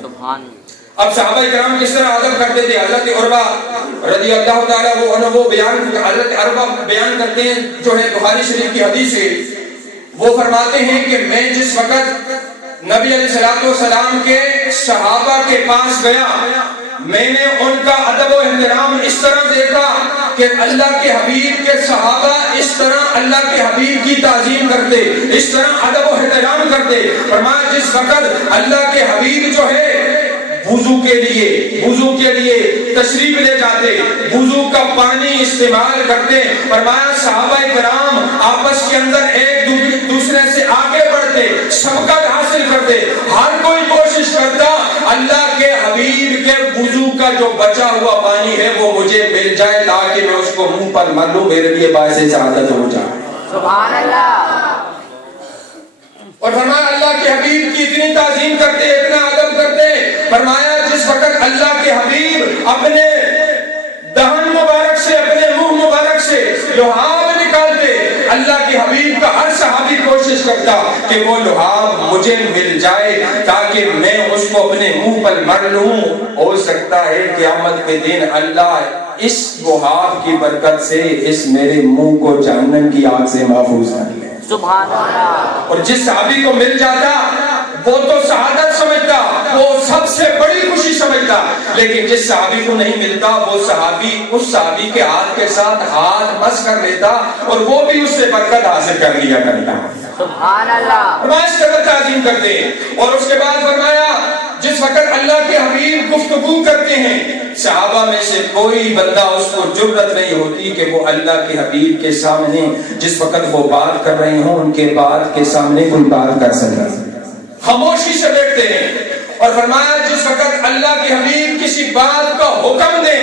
سبحان۔ اب صحابہ کرام کس طرح ادب کرتے تھے؟ حضرت عروہ رضی اللہ تعالیٰ وہ بیان کرتے ہیں، جو ہے بخاری شریف کی حدیث ہے، وہ فرماتے ہیں کہ میں جس وقت نبی علیہ السلام کے صحابہ کے پاس گیا، میں نے ان کا ادب و احترام اس طرح دیکھا کہ اللہ کے حبیب کے صحابہ اس طرح اللہ کے حبیب کی تعظیم کرتے، اس طرح ادب و احترام کرتے۔ فرمایا جس وقت اللہ کے حبیب جو ہے وضو کے لیے تشریف لے جاتے، وضو کا پانی استعمال کرتے، فرمایا صحابہ کرام آپس کے اندر ایک دوسرے سے آگے بڑھتے، سبقت حاصل کرتے، ہر کوئی کوشش کرتا اللہ کے حبیب کے وضو کا جو بچا ہوا پانی ہے وہ مجھے مل جائے تاکہ میں اس کو منہ پر مر لوں، میرے لیے باعث سعادت ہو جائے۔ سبحان اللہ۔ اور فرمایا اللہ کے حبیب کی اتنی تعظیم کرتے، اتنا ادب کرتے، فرمایا جس وقت اللہ کے حبیب اپنے دہن مبارک سے، اپنے منہ مبارک سے لعاب نکالتے، اللہ کے حبیب کا ہر صحابی کوشش کرتا کہ وہ لعاب مجھے مل جائے تاکہ میں اس کو اپنے منہ پر مر لوں۔ ہو سکتا ہے قیامت کے دن اللہ اس لعاب کی برکت سے اس میرے منہ کو جہنم کی آگ سے محفوظ کر لے۔ سبحان اللہ۔ اور جس صحابی کو مل جاتا وہ تو سعادت سمجھتا، وہ سب سے بڑی خوشی سمجھتا، لیکن جس صحابی کو نہیں ملتا وہ صحابی اس صحابی کے ہاتھ کے ساتھ ہاتھ مس کر لیتا اور وہ بھی اس سے برکت حاصل کر لیا کرتا۔ سبحان اللہ۔ فرمایا اس قدر تعظیم کرتے ہیں۔ اور اس کے بعد فرمایا جس وقت اللہ کے حبیب گفتگو کرتے ہیں، صحابہ میں سے کوئی بندہ اس کو جرأت نہیں ہوتی کہ وہ اللہ کے حبیب کے سامنے جس وقت وہ بات کر رہے ہوں ان کے بات کے سامنے کوئی بات کر سکے، خاموشی سے بیٹھتے ہیں۔ اور فرمایا جس وقت اللہ کے حبیب کسی بات کا حکم دیں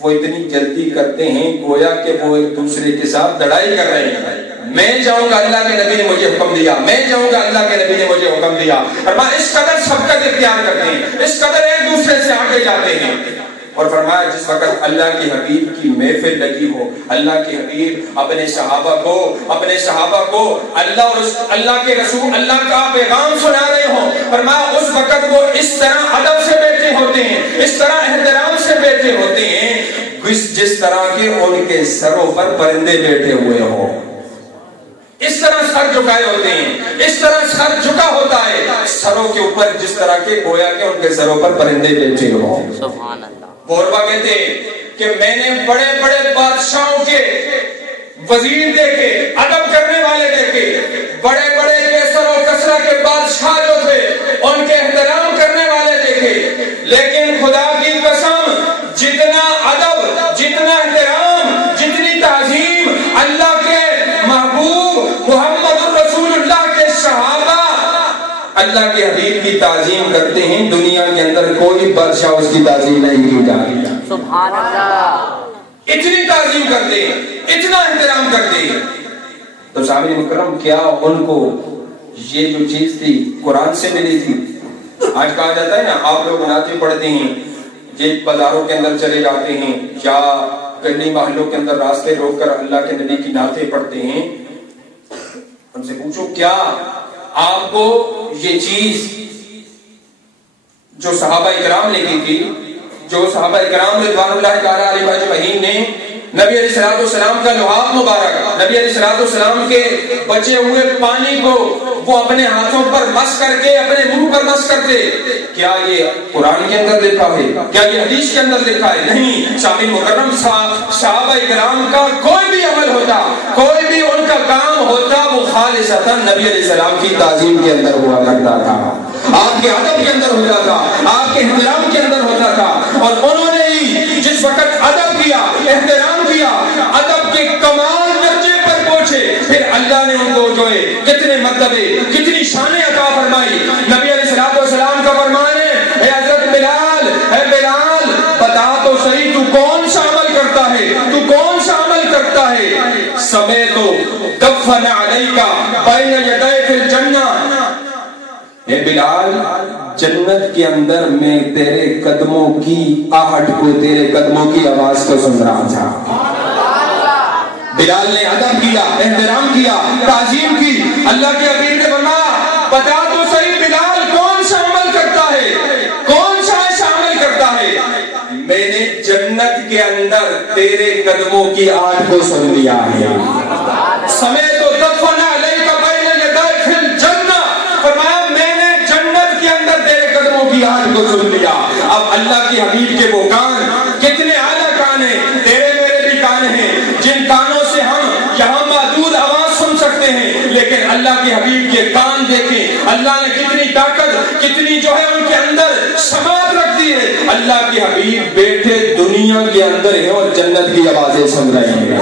وہ اتنی جلدی کرتے ہیں گویا کہ وہ ایک دوسرے کے ساتھ لڑائی کر رہے ہیں۔ میں جاؤں گا، اللہ کے نبی نے مجھے حکم دیا، میں جاؤں گا، اللہ کے نبی نے مجھے حکم دیا۔ فرمایا اس قدر سبقت اختیار کرتے ہیں، اس قدر ایک دوسرے سے آگے جاتے ہیں۔ اور فرمایا جس وقت اللہ کے حبیب کی محفل لگی ہو، اللہ کے حبیب اپنے صحابہ کو اللہ اور اللہ کے رسول اللہ کا پیغام سنا رہے ہوں، فرمایا اس وقت وہ اس طرح ادب سے بیٹھے ہوتے ہیں، اس طرح احترام سے بیٹھے ہوتے ہیں جس طرح کے ان کے سروں پر پرندے بیٹھے ہوئے ہوں، اس طرح سر جھکائے ہوتے ہیں، اس طرح سر جھکا ہوتا ہے سروں کے اوپر جس طرح کے گویا کہ ان کے سروں پر پرندے بیٹھے ہوں۔ سبحان اللہ۔ عروہ کہتے ہیں کہ میں نے بڑے بڑے بادشاہوں کے وزیر دیکھے، ادب کرنے والے دیکھے، بڑے بڑے کیسر و کسرا کے بادشاہ جو تھے ان کے احترام کرنے والے دیکھے، لیکن خدا کی قسم جتنا ادب، جتنا احترام، جتنی تعظیم اللہ کے محبوب محمد الرسول اللہ کے صحابہ اللہ کے حبیب کی تعظیم کرتے ہیں، دنیا کے اندر کوئی بادشاہ اس کی تعظیم نہیں کی جاتی۔ سبحان اللہ۔ اتنی تعظیم کرتے ہیں، اتنا احترام کرتے ہیں۔ تو سامعین مکرم کیا ان کو یہ جو چیز تھی قرآن سے ملی تھی؟ آج کہا جاتا ہے نا آپ لوگ نعتیں پڑھتے ہیں، یہ بازاروں کے اندر چلے جاتے ہیں یا گلی محلوں کے اندر راستے روک کر اللہ کے نبی کی نعتیں پڑھتے ہیں، ان سے پوچھو کیا آپ کو یہ چیز جو صحابہ اکرام نے کی تھی، جو صحابہ اکرام رضوان اللہ تعالیٰ علیہ اجمعین نے نبی علیہ السلام کا لعاب مبارک، نبی علیہ السلام کے بچے ہوئے پانی کو وہ اپنے ہاتھوں پر مس کر کے اپنے منہ پر مس کرتے، کیا یہ قرآن کے اندر لکھا ہے؟ کیا یہ حدیث کے اندر لکھا ہے؟ نہیں۔ سامعین مکرم صحابہ اکرام کا کوئی بھی عمل ہوتا، کوئی بھی ان کا کام ہوتا، وہ خالصتاً نبی علیہ السلام کی تعظیم کے اندر ہوا کرتا تھا، آپ کے ادب کے اندر ہوتا تھا، آپ کے احترام کے اندر ہوتا تھا۔ اور انہوں نے ہی جس وقت ادب کیا، احترام کیا، ادب کے کمال درجے پر پہنچے، پھر اللہ نے ان کو جو ہے کتنے مرتبے، کتنی شانیں عطا فرمائی۔ نبی علیہ السلام کا فرمان ہے، اے حضرت بلال، اے بلال بتا تو صحیح تو کون سا عمل کرتا ہے، تو کون سا عمل کرتا ہے؟ سمیت دفن علیک بین یدیک الجنہ، اے بلال جنت کے اندر میں تیرے قدموں کی آہٹ کو، تیرے قدموں کی آواز کو سن رہا تھا۔ بلال نے ادب کیا، احترام کیا، تعظیم کی. اللہ کے حبیب نے فرمایا بتا تو صحیح بلال کون سا عمل کرتا ہے، کون سا ایسا عمل کرتا ہے؟ میں نے جنت کے اندر تیرے قدموں کی آہٹ کو سن لیا ہے. سمیت و دفن علیک بین یدی فی الجنہ، فرمایا میں نے جنت کے اندر تیرے قدموں کی آہٹ کو سن لیا. اب اللہ کے حبیب کے وہ کان کتنے اعلیٰ کان ہیں، تیرے میرے بھی کان ہیں، جن کانوں سے ہم یہاں محدود آواز سن سکتے ہیں، لیکن اللہ کے حبیب کے کان دیکھیں اللہ نے کتنی طاقت، کتنی جو ہے ان کے اندر سماعت رکھ دی ہے. اللہ کے حبیب بیٹھے دنیا کے اندر ہیں اور جنت کی آوازیں سن رہے ہیں.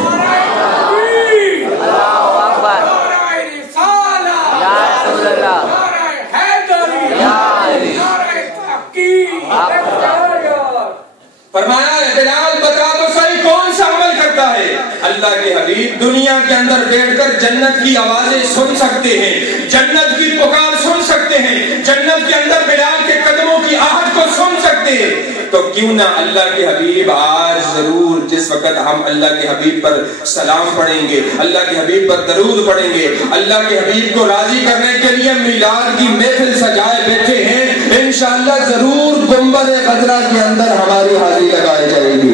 فرمایا بلال بتا تو صحیح کون سا عمل کرتا ہے؟ اللہ کے حبیب دنیا کے اندر بیٹھ کر جنت کی آوازیں سن سکتے ہیں، جنت کی پکار سن سکتے ہیں، جنت کے اندر بلال کے قدموں کی آہٹ کو سن سکتے ہیں. تو کیوں نہ اللہ کے حبیب آج ضرور جس وقت ہم اللہ کے حبیب پر سلام پڑھیں گے، اللہ کے حبیب پر درود پڑھیں گے، اللہ کے حبیب کو راضی کرنے کے لیے میلاد کی محفل سجائے بیٹھے ہیں، انشاءاللہ ضرور گنبد خضرا کے اندر ہماری حاضری لگائی جائے گی.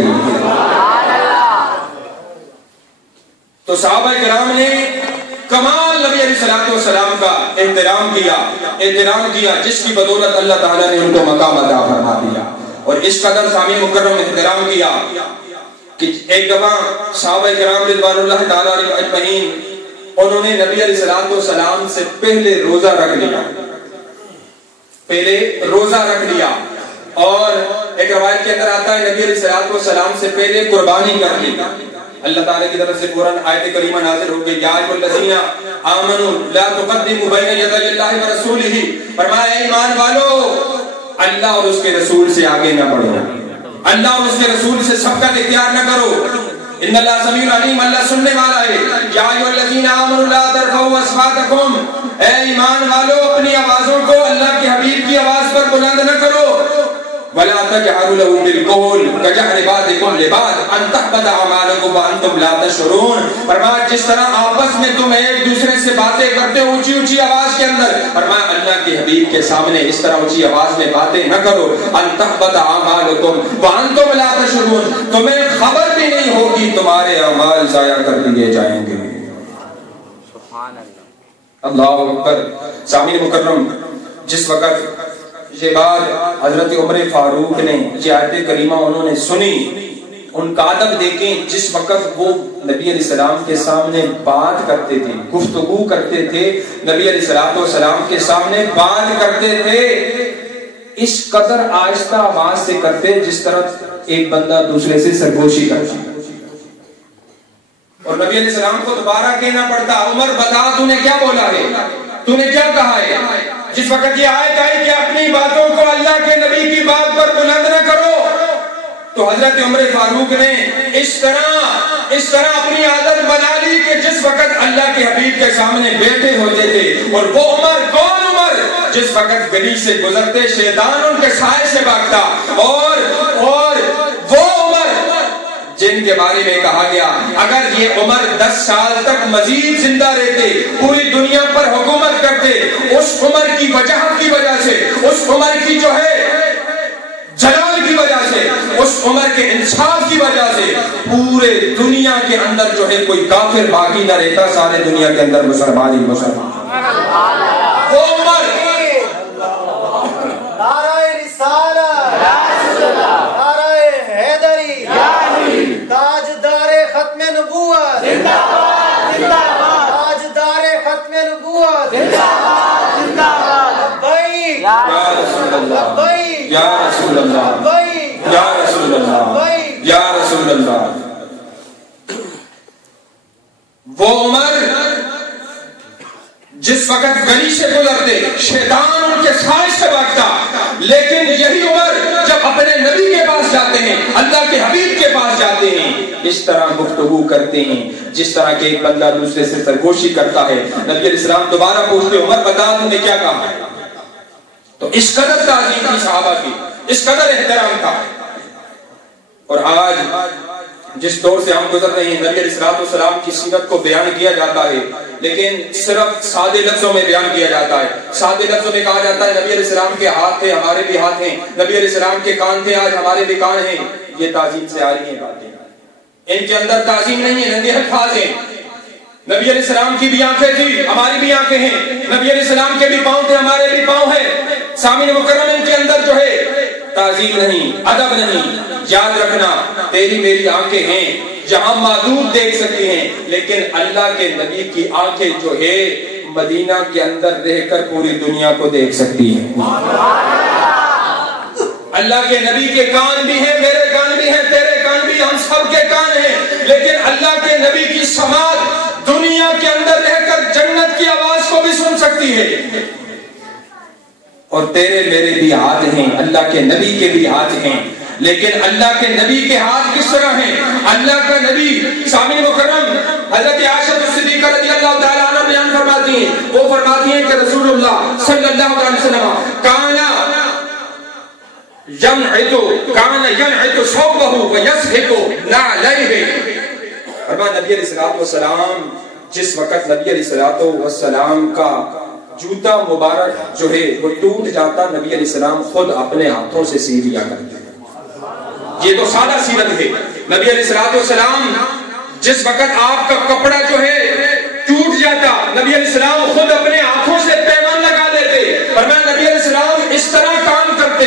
تو صحابہ کرام نے کمال نبی علیہ السلام کا احترام کیا جس کی بدولت اللہ تعالیٰ نے ان کو مقام عطا فرما دیا. اور اس قدر سامی مکرم احترام کیا کہ ایک دفعہ صحابہ کرام رضوان اللہ تعالیٰ علیہ اجمعین انہوں نے نبی علیہ السلام سے پہلے روزہ رکھ لیا اور ایک روایت کے اندر آتا ہے نبی علیہ السلام سے پہلے قربانی کر لی. اللہ تعالیٰ کی طرف سے فوراً آیت کریمہ نازل ہو گئی، یا ایھا الذین آمنوا لا تقدموا بین یدی اللہ ورسولہ، فرمایا اے ایمان والو اللہ اور اس کے رسول سے آگے نہ بڑھو، اللہ اور اس کے رسول سے سبقت اختیار نہ کرو. ان اللہ سمیع علیم، اللہ سننے والا ہے. یا ایھا الذین آمنوا لا ترفعوا اصواتکم، اے ایمان والو اپنی آوازوں کو اللہ کے حبیب کی آواز پر بلند نہ کرو. ولا تجهروا له بالقول كجهر بعضكم لبعض ان تحبط اعمالكم وانتم لا تشعرون. فرمایا جس طرح آپس میں تم ایک دوسرے سے باتیں کرتے ہو اونچی اونچی آواز کے اندر، فرمایا اللہ کے حبیب کے سامنے اس طرح اونچی آواز میں باتیں نہ کرو. ان تحبط اعمالكم وانتم لا تشعرون، تمہیں خبر بھی نہیں ہوگی تمہارے اعمال ضائع کر دیے جائیں گے. سبحان اللہ، اللہ اکبر. سامعین مکرم، جس وقت یہ بات حضرت عمر فاروق نے یہ آیت کریمہ انہوں نے سنی، ان کا ادب دیکھیں. جس وقت وہ نبی علیہ السلام کے سامنے بات کرتے تھے، گفتگو کرتے تھے، نبی علیہ السلام کے سامنے بات کرتے تھے، اس قدر آہستہ آواز سے کرتے جس طرح ایک بندہ دوسرے سے سرگوشی کرتا. اور نبی علیہ السلام کو دوبارہ کہنا پڑتا، عمر بتا تو نے کیا بولا ہے، تو نے کیا کہا ہے. جس وقت یہ آیت آئی کہ اپنی باتوں کو اللہ کے نبی کی بات پر بلند نہ کرو، تو حضرت عمر فاروق نے اس طرح اپنی عادت بنا لی کہ جس وقت اللہ کے حبیب کے سامنے بیٹھے ہوتے تھے، اور وہ عمر کون عمر جس وقت گلی سے گزرتے شیطان ان کے سائے سے بھاگتا، اور وہ عمر جن کے بارے میں کہا گیا اگر یہ عمر 10 سال تک مزید زندہ رہتے، پوری دنیا پر حکومت کرتے، اس عمر کی وجاہت کی وجہ سے، اس عمر کی جو ہے جلال کی وجہ سے، اس عمر کے انصاف کی وجہ سے پورے دنیا کے اندر جو ہے کوئی کافر باقی نہ رہتا، سارے دنیا کے اندر مسلمان ہی مسلمان. وہ عمر نعرہ رسالت، نعرہ حیدری، تاجدار ختم نبوت، تاجدار ختم نبوت، لبیک یا رسول اللہ، یا رسول اللہ، یا رسول اللہ، یا رسول اللہ. وہ عمر جس وقت گلی سے گزرتے شیطان ان کے سائے سے بھاگتا، لیکن یہی عمر جب اپنے نبی کے پاس جاتے ہیں، اللہ کے حبیب کے پاس جاتے ہیں، اس طرح گفتگو کرتے ہیں جس طرح کہ ایک بندہ دوسرے سے سرگوشی کرتا ہے. نبی علیہ السلام دوبارہ پوچھتے، عمر بتا تم نے کیا کہا ہے. تو اس قدر تعظیم تھی صحابہ کی، اس قدر احترام تھا. اور آج جس دور سے ہم گزر رہے ہیں نبی علیہ السلام کی سیرت کو بیان کیا جاتا ہے، لیکن صرف سادے لفظوں میں بیان کیا جاتا ہے. سادے لفظوں میں کہا جاتا ہے نبی علیہ السلام کے ہاتھ تھے، ہمارے بھی ہاتھ ہیں. نبی علیہ السلام کے کان تھے، آج ہمارے بھی کان ہیں. یہ تعظیم سے آ رہی ہیں باتیں، ان کے اندر تعظیم نہیں ہے، ننگے الفاظ ہیں. نبی علیہ السلام کی بھی آنکھیں تھی، ہماری بھی آنکھیں ہیں. نبی علیہ السلام کے بھی پاؤں تھے، ہمارے بھی پاؤں ہیں. سامعین مکرم، ان کے اندر جو ہے تعظیم نہیں، ادب نہیں. یاد رکھنا تیری میری آنکھیں ہیں جہاں معدود دیکھ سکتی ہیں، لیکن اللہ کے نبی کی آنکھیں جو ہے مدینہ کے اندر رہ کر پوری دنیا کو دیکھ سکتی ہیں. اللہ کے نبی کے کان بھی ہیں، میرے کان بھی ہیں، تیرے کان بھی، ہم سب کے کان ہیں، لیکن اللہ کے نبی کی سماعت دنیا کے اندر رہ کر جنت کی آواز کو بھی سن سکتی ہے. اور تیرے میرے بھی ہاتھ ہیں، اللہ کے نبی کے بھی ہاتھ ہیں، لیکن اللہ کے نبی کے ہاتھ کس طرح ہیں؟ اللہ کا نبی سامعین مکرم حضرت عائشہ صدیقہ رضی اللہ تعالی عنہ بیان فرماتی ہیں، وہ فرماتی ہیں کہ رسول اللہ صلی اللہ علیہ وسلم کانا ينعت ثوبه ويسحق نعليه. فرمایا نبی علیہ السلام جس وقت نبی علیہ السلام کا جوتا مبارک جو ہے وہ ٹوٹ جاتا، نبی علیہ السلام خود اپنے ہاتھوں سے سی لیا کرتے. یہ تو سادہ سیرت ہے. نبی علیہ السلام جس وقت آپ کا کپڑا جو ہے ٹوٹ جاتا، نبی علیہ السلام خود اپنے ہاتھوں سے پیمان لگا دیتے. فرمایا نبی علیہ السلام اس طرح کام کرتے،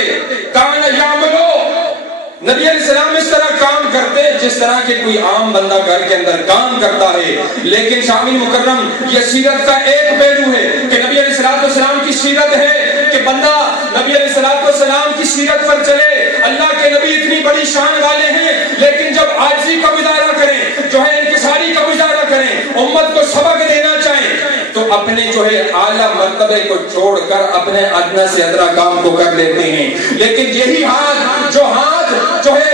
کان یعملو، نبی علیہ السلام اس طرح کام کرتے جس طرح کہ کوئی عام بندہ گھر کے اندر کام کرتا ہے. لیکن سامعین مکرم، یہ سیرت کا ایک پہلو ہے کہ نبی علیہ السلام کی سیرت ہے کہ بندہ نبی علیہ السلام کی سیرت پر چلے. اللہ کے نبی اتنی بڑی شان والے ہیں، لیکن جب عاجزی کا مظاہرہ کریں، جو ہے انکساری کا مظاہرہ کریں، امت کو سبق دینا چاہیں، تو اپنے جو ہے اعلیٰ مرتبے کو چھوڑ کر اپنے ادنیٰ سے ادنیٰ کام کو کر لیتے ہیں. لیکن یہی ہاتھ جو ہے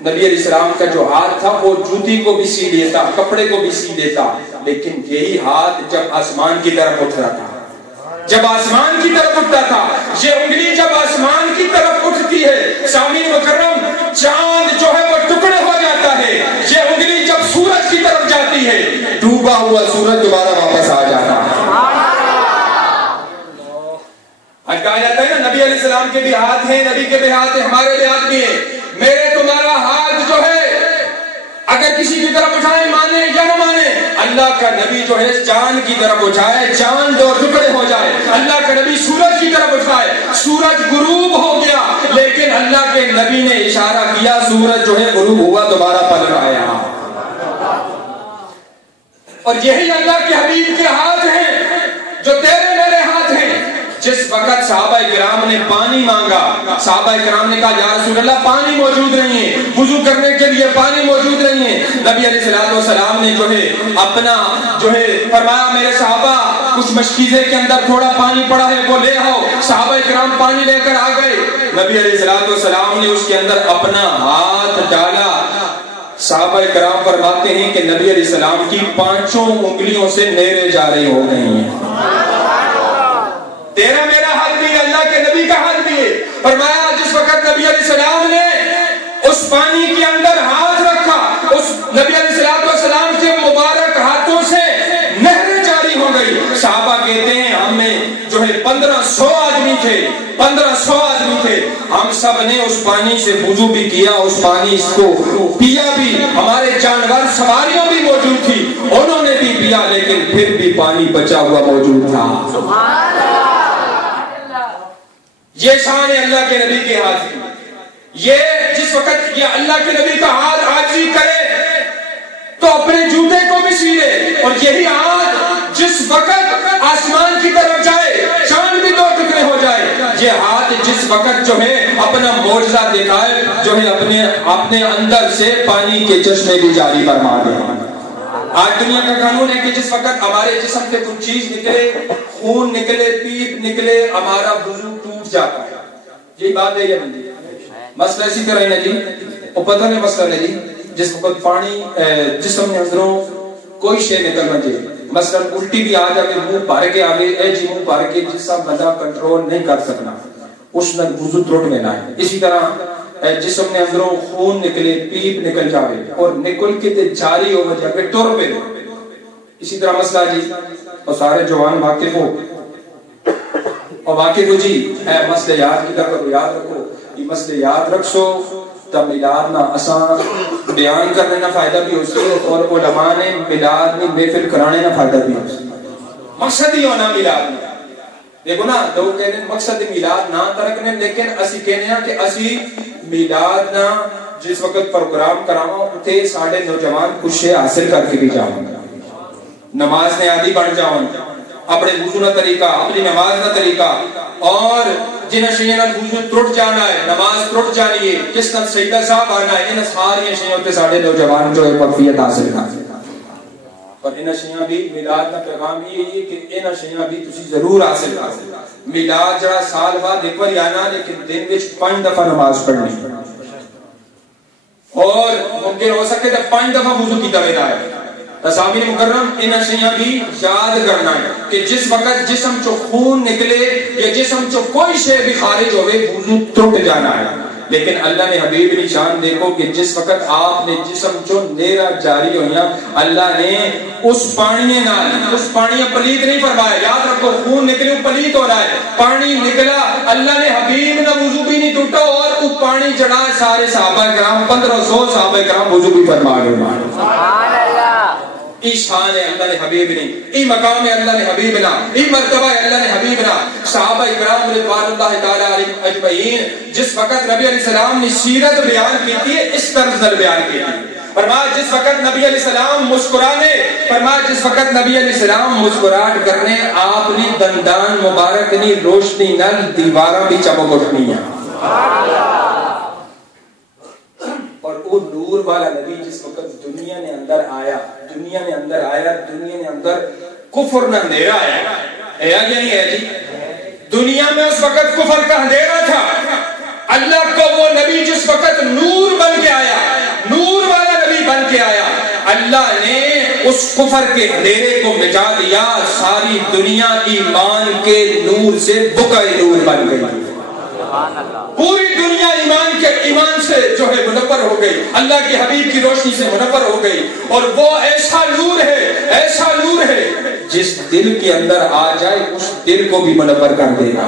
نبی علیہ السلام کا جو ہاتھ تھا وہ جوتی کو بھی سی لیتا، کپڑے کو بھی سی لیتا، لیکن یہی ہاتھ جب آسمان کی طرف اٹھ رہا تھا، جب آسمان کی طرف اٹھتا تھا، یہ انگلی جب آسمان کی طرف اٹھتی ہے سامعین مکرم، چاند جو ہے وہ ٹکڑے ہو جاتا ہے. یہ انگلی جب سورج کی طرف جاتی ہے، ڈوبا ہوا سورج دوبارہ واپس آ جاتا ہے. آج کہا جاتا ہے نا نبی علیہ السلام کے بھی ہاتھ ہیں، نبی کے بھی ہاتھ ہیں، ہمارے بھی ہاتھ بھی ہیں. میرے تمہارا ہاتھ جو ہے اگر کسی کی طرف اٹھائے مانے یا نہ مانے، اللہ کا نبی جو ہے چاند کی طرف اٹھائے، چاند دو ٹکڑے ہو جائے. اللہ کا نبی سورج کی طرف اٹھائے، سورج غروب ہو گیا، لیکن اللہ کے نبی نے اشارہ کیا سورج جو ہے غروب ہوا دوبارہ پلٹ آیا. اور یہی اللہ کے حبیب کے ہاتھ ہیں جو تیرے میرے ہاتھ ہیں. جس وقت صحابہ کرام نے پانی مانگا، صحابہ کرام نے کہا یا رسول اللہ پانی موجود نہیں ہے، وضو کرنے کے لیے پانی موجود نہیں ہے. نبی علیہ السلام نے جو ہے اپنا جو ہے فرمایا میرے صحابہ کچھ مشکیزے کے اندر تھوڑا پانی پڑا ہے وہ لے آؤ. صحابہ کرام پانی لے کر آ گئے. نبی علیہ السلام نے اس کے اندر اپنا ہاتھ ڈالا. صحابہ کرام فرماتے ہیں کہ نبی علیہ السلام کی 5 انگلیوں سے نیرے جاری ہو گئی ہیں. تیرا میرا ہاتھ بھی، اللہ کے نبی کا ہاتھ بھی ہے. فرمایا جس وقت نبی علیہ السلام نے اس پانی کے اندر ہاتھ رکھا، اس نبی علیہ السلام کے مبارک ہاتھوں سے نہریں جاری ہو گئی. صحابہ کہتے ہیں ہمیں جو ہے 1500 آدمی تھے، 1500 آدمی تھے، ہم سب نے اس پانی سے وضو بھی کیا، اس پانی کو پیا بھی. ہمارے جانور سواریوں بھی موجود تھی، انہوں نے بھی پیا، لیکن پھر بھی پانی بچا ہوا موجود تھا. سبحان اللہ. یہ شان ہے اللہ کے نبی کے ہاتھ کی. یہ جس وقت یہ اللہ کے نبی کا ہاتھ عاجزی کرے تو اپنے جوتے کو بھی سی لے، اور یہی ہاتھ جس وقت آسمان کی طرف جائے چاند بھی 2 ٹکڑے ہو جائے. یہ ہاتھ جس وقت جو ہے اپنا معجزہ دکھائے، جو ہے اپنے اندر سے پانی کے چشمے بھی جاری فرما دے. آج دنیا کا قانون ہے کہ جس وقت ہمارے جسم سے کچھ چیز نکلے، خون نکلے، پیپ نکلے، ہمارا وضو ٹوٹ جاتا ہے. یہی بات ہے. یہ مسئلہ اسی طرح ہے جی، وہ پتہ نہیں مسئلہ ہے جی. جس وقت پانی جسم میں اندروں کوئی شے نکلنا چاہیے، مثلا الٹی بھی آ جائے، منہ بھر کے آگے اے جی منہ بھر کے جس کا بندہ کنٹرول نہیں کر سکنا، اس نے وضو ٹوٹ لینا ہے. اسی طرح جسم نے اندروں خون نکلے، پیپ نکل جاوے اور نکل کے تے جاری ہو جاوے ٹر پہ. اسی طرح مسئلہ جی اور سارے جوان واقف ہو اور واقف ہو جی اے مسئلے یاد کی طرف یاد رکھو. یہ مسئلے یاد رکھو تب میلاد نہ آسان بیان کرنے نہ فائدہ بھی ہو سکے اور علماء نے میلاد میں محفل کرانے نہ فائدہ بھی ہو سکے. مقصد ہی ہونا میلاد میں. دیکھو نا لوگ کہتے ہیں مقصد میلاد نہ ترکنے، لیکن اسی کہنے ہیں کہ اسی میلاد نہ جس وقت پروگرام کراؤں اتھے ساڑھے نوجوان کچھ حاصل کر کے بھی جاؤں، نماز نے عادی بڑھ جاؤں، اپنے وضو نہ طریقہ، اپنی نماز نہ طریقہ، اور جنہ شیئنہ وضو ٹوٹ جانا ہے، نماز ٹوٹ جانی ہے، کس طرح سجدہ صاحب آنا ہے، انہ ساری شیئنہ ہوتے ساڑھے نوجوان جو ہے وقفیت حاصل کرتے. اور انہ شیئنہ بھی میلاد کا پیغام یہ ہے کہ انہ شیئنہ بھی تسی ضرور حاصل کرتے. میلاد جڑا سال بعد ایک بار آنا، لیکن دن وچ 5 دفعہ نماز پڑھنی اور ممکن ہو سکے تو 5 دفعہ وضو کی طرح ہے. سامعین مکرم انہ شیئنہ بھی یاد کرنا ہے کہ جس وقت جسم چو خون نکلے یا جسم چو کوئی شے بھی خارج ہوئے وضو ٹوٹ جانا ہے. لیکن اللہ نے حبیب نے شان دیکھو کہ جس وقت آپ نے جسم چو نیرہ جاری ہویا اللہ نے اس پانی پلیت نہیں فرمایا. یاد رکھو خون نکلے پلیت ہو رہا ہے، پانی نکلا، اللہ نے حبیب نہ وضو بھی نہیں ٹوٹا اور اس پانی چڑھا سارے صحابہ کرام 1500 صحابہ کرام وضو بھی فرما گئے. سبحان اللہ. ای شان ہے اللہ نے حبیب نے، ای مقام ہے اللہ نے حبیب نا، ای مرتبہ ہے اللہ نے حبیب نا. صحابہ اکرام رضوان اللہ تعالی علیہم اجمعین جس وقت نبی علیہ السلام نے سیرت بیان کی تھی اس طرز بیان کی تھی. فرمایا جس وقت نبی علیہ السلام مسکرانے، فرمایا جس وقت نبی علیہ السلام مسکراہٹ کرنے آپ نے دندان مبارک نی روشنی نل دیواراں بھی چمک اٹھنی ہے. اور وہ نور والا نبی جس وقت دنیا نے اندر آیا دنیا نے اندر کفر نہ اندھیرا آیا ہے یا نہیں ہے جی. دنیا میں اس وقت کفر کا اندھیرا تھا. اللہ کو وہ نبی جس وقت نور بن کے آیا، نور والا نبی بن کے آیا، اللہ نے اس کفر کے اندھیرے کو مٹا دیا. ساری دنیا ایمان کے نور سے بقائے نور بن گئی. پوری دنیا ایمان سے جو ہے منور ہو گئی، اللہ کے حبیب کی روشنی سے منور ہو گئی. اور وہ ایسا نور ہے جس دل کے اندر آ جائے اس دل کو بھی منور کر دے گا.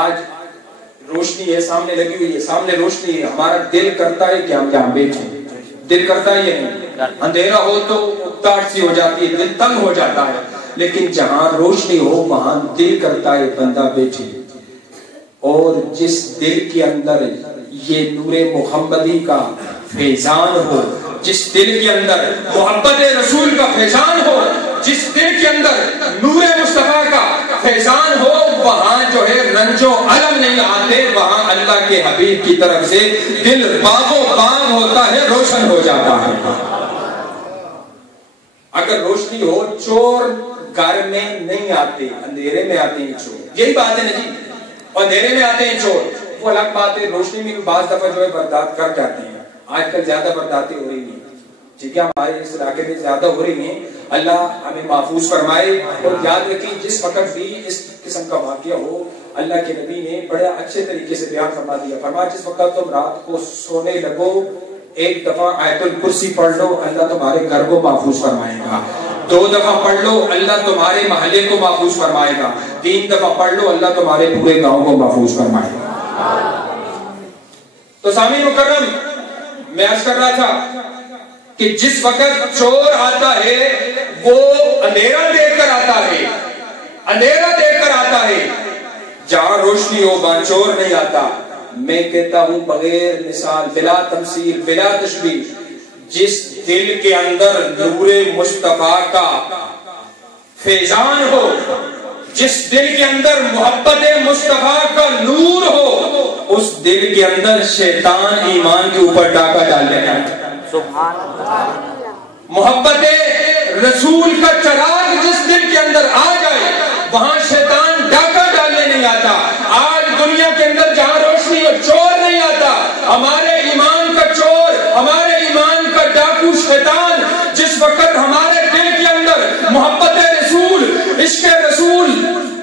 آج روشنی ہے سامنے لگی ہوئی ہے، سامنے روشنی ہے، ہمارا دل کرتا ہے کہ ہم یہاں بیٹھیں. دل کرتا ہے یہ نہیں، اندھیرا ہو تو اکتاہٹ سی ہو جاتی ہے، دل تنگ ہو جاتا ہے. لیکن جہاں روشنی ہو وہاں دل کرتا ہے بندہ بیٹھے. اور جس دل کے اندر یہ نور محمدی کا فیضان ہو، جس دل کے اندر محبت رسول کا فیضان ہو، جس دل کے اندر نور مصطفیٰ کا فیضان ہو، وہاں جو ہے رنج و علم نہیں آتے، وہاں اللہ کے حبیب کی طرف سے دل باغ و باغ ہوتا ہے، روشن ہو جاتا ہے. اگر روشنی ہو چور گھر میں نہیں آتے، اندھیرے میں آتے ہیں چور. یہی بات ہے نا جی، اندھیرے میں آتے ہیں چور. وہ الگ بات ہے، روشنی میں بعض دفعہ جو ہے برداشت کر جاتے ہیں. آج کل زیادہ برداشتیں ہو رہی ہیں، ٹھیک ہے، ہمارے اس علاقے میں زیادہ ہو رہی ہیں. اللہ ہمیں محفوظ فرمائے. اور یاد رکھیں جس وقت بھی اس قسم کا واقعہ ہو اللہ کے نبی نے بڑے اچھے طریقے سے بیان فرما دیا. فرمایا جس وقت تم رات کو سونے لگو ایک دفعہ آیت الکرسی پڑھ لو، اللہ تمہارے گھر کو محفوظ فرمائے گا. 2 دفعہ پڑھ لو اللہ تمہارے محلے کو محفوظ فرمائے گا. 3 دفعہ پڑھ لو اللہ تمہارے پورے گاؤں کو محفوظ فرمائے گا. تو سامعین مکرم میں عرض کر رہا تھا کہ جس وقت چور آتا ہے وہ اندھیرا دیکھ کر آتا ہے، اندھیرا دیکھ کر آتا ہے. جہاں روشنی ہو وہاں چور نہیں آتا. میں کہتا ہوں بغیر مثال، بلا تمثیل، بلا تشبیہ، جس دل کے اندر نور مصطفیٰ کا فیضان ہو، جس دل کے اندر محبت مصطفیٰ کا نور ہو، اس دل کے اندر شیطان ایمان کے اوپر ڈاکہ ڈال دیتا ہے. سبحان اللہ. محبت رسول کا چراغ جس دل کے اندر آ جائے وہاں شیطان ڈاکہ ڈالنے نہیں آتا. آج دنیا کے اندر جہاں روشنی اور چور نہیں آتا، ہمارے ایمان کا چور، ہمارے ایمان کا ڈاکو شیطان جس وقت ہمارے دل کے اندر محبت رسول، عشق رسول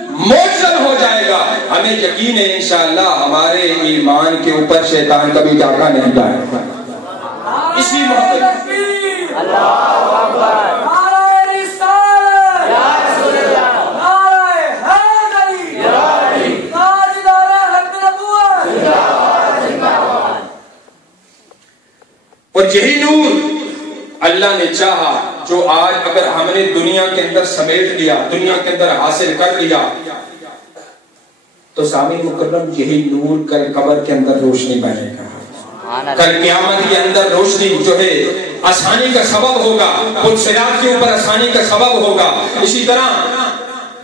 موجزن ہو جائے گا، ہمیں ہمیں یقین ہے انشاءاللہ ہمارے ایمان کے اوپر شیطان کبھی ڈاکہ نہیں ڈالے گا. اسی محبت اللہ اکبر. اور یہی نور اللہ نے چاہا جو آج اگر ہم نے دنیا کے اندر سمیٹ لیا, دنیا کے اندر حاصل کر لیا, تو سامعین مکرم یہی نور کل قبر کے اندر روشنی بنے گا, کل قیامت کے اندر روشنی جو ہے آسانی کا سبب ہوگا, پل صراط کے اوپر آسانی کا سبب ہوگا, اسی طرح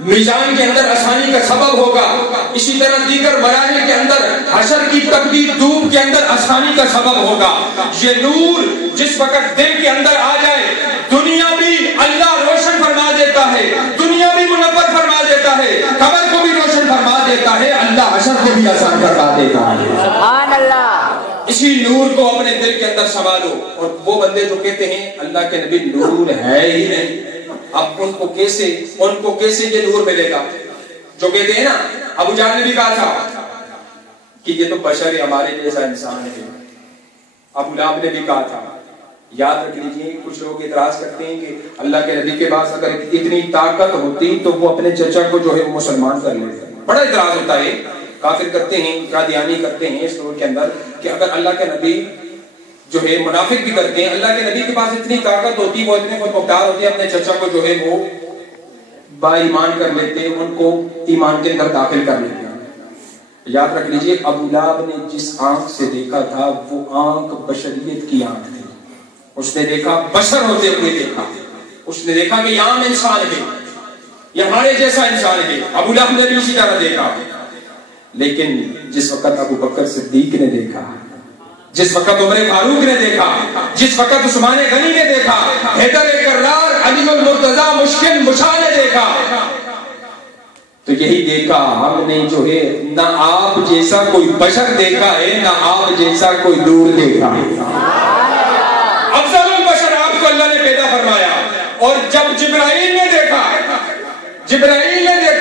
میزان کے اندر آسانی کا سبب ہوگا, اسی طرح دیگر مراحل کے اندر حشر کی تبدیل دھوپ کے اندر آسانی کا سبب ہوگا. یہ نور جس وقت دل کے اندر آ جائے دنیا بھی اللہ روشن فرما دیتا ہے, دنیا بھی منور فرما دیتا ہے, قبر کو بھی روشن فرما دیتا ہے, اللہ حشر کو بھی آسان فرما دیتا ہے. سبحان اللہ. اسی نور کو اپنے دل کے اندر سنبھالو. اور وہ بندے جو کہتے ہیں اللہ کے نبی نور ہے ہی نہیں, اب ان کو کیسے یہ نور ملے گا؟ جو کہتے ہیں نا, ابو جہل نے بھی کہا تھا کہ یہ تو بشر ہمارے جیسا انسان ہے. ابو لہب نے بھی کہا تھا. یاد رکھ لیجیے, کچھ لوگ اعتراض کرتے ہیں کہ اللہ کے نبی کے پاس اگر اتنی طاقت ہوتی تو وہ اپنے چچا کو جو ہے مسلمان کر لیتے. بڑا اعتراض ہوتا ہے, کافر کرتے ہیں, قادیانی کرتے ہیں اس دور کے اندر کہ اگر اللہ کے نبی جو ہے منافق بھی کرتے ہیں, اللہ کے نبی کے پاس اتنی طاقت ہوتی, وہ اتنے خود مختار ہوتے, اپنے چچا کو جو ہے وہ با ایمان کر لیتے, ان کو ایمان کے اندر داخل کر لیتے. یاد رکھ لیجئے ابو لہب نے جس آنکھ سے دیکھا تھا وہ آنکھ بشریت کی آنکھ تھی. اس نے دیکھا بشر ہوتے ہوئے دیکھا, اس نے دیکھا کہ یہ عام انسان ہے, یہ ہمارے جیسا انسان ہے. ابو لہب نے بھی اسی طرح دیکھا. لیکن جس وقت ابو بکر صدیق نے دیکھا, جس وقت عمر فاروق نے دیکھا, جس وقت عثمان غنی نے دیکھا, حیدر کرار, علی المرتضی مشکل مشا نے دیکھا, تو یہی دیکھا ہم نے جو ہے نہ آپ جیسا کوئی بشر دیکھا ہے, نہ آپ جیسا کوئی نور دیکھا ہے. افضل البشر آپ کو اللہ نے پیدا فرمایا. اور جب جبرائیل نے دیکھا,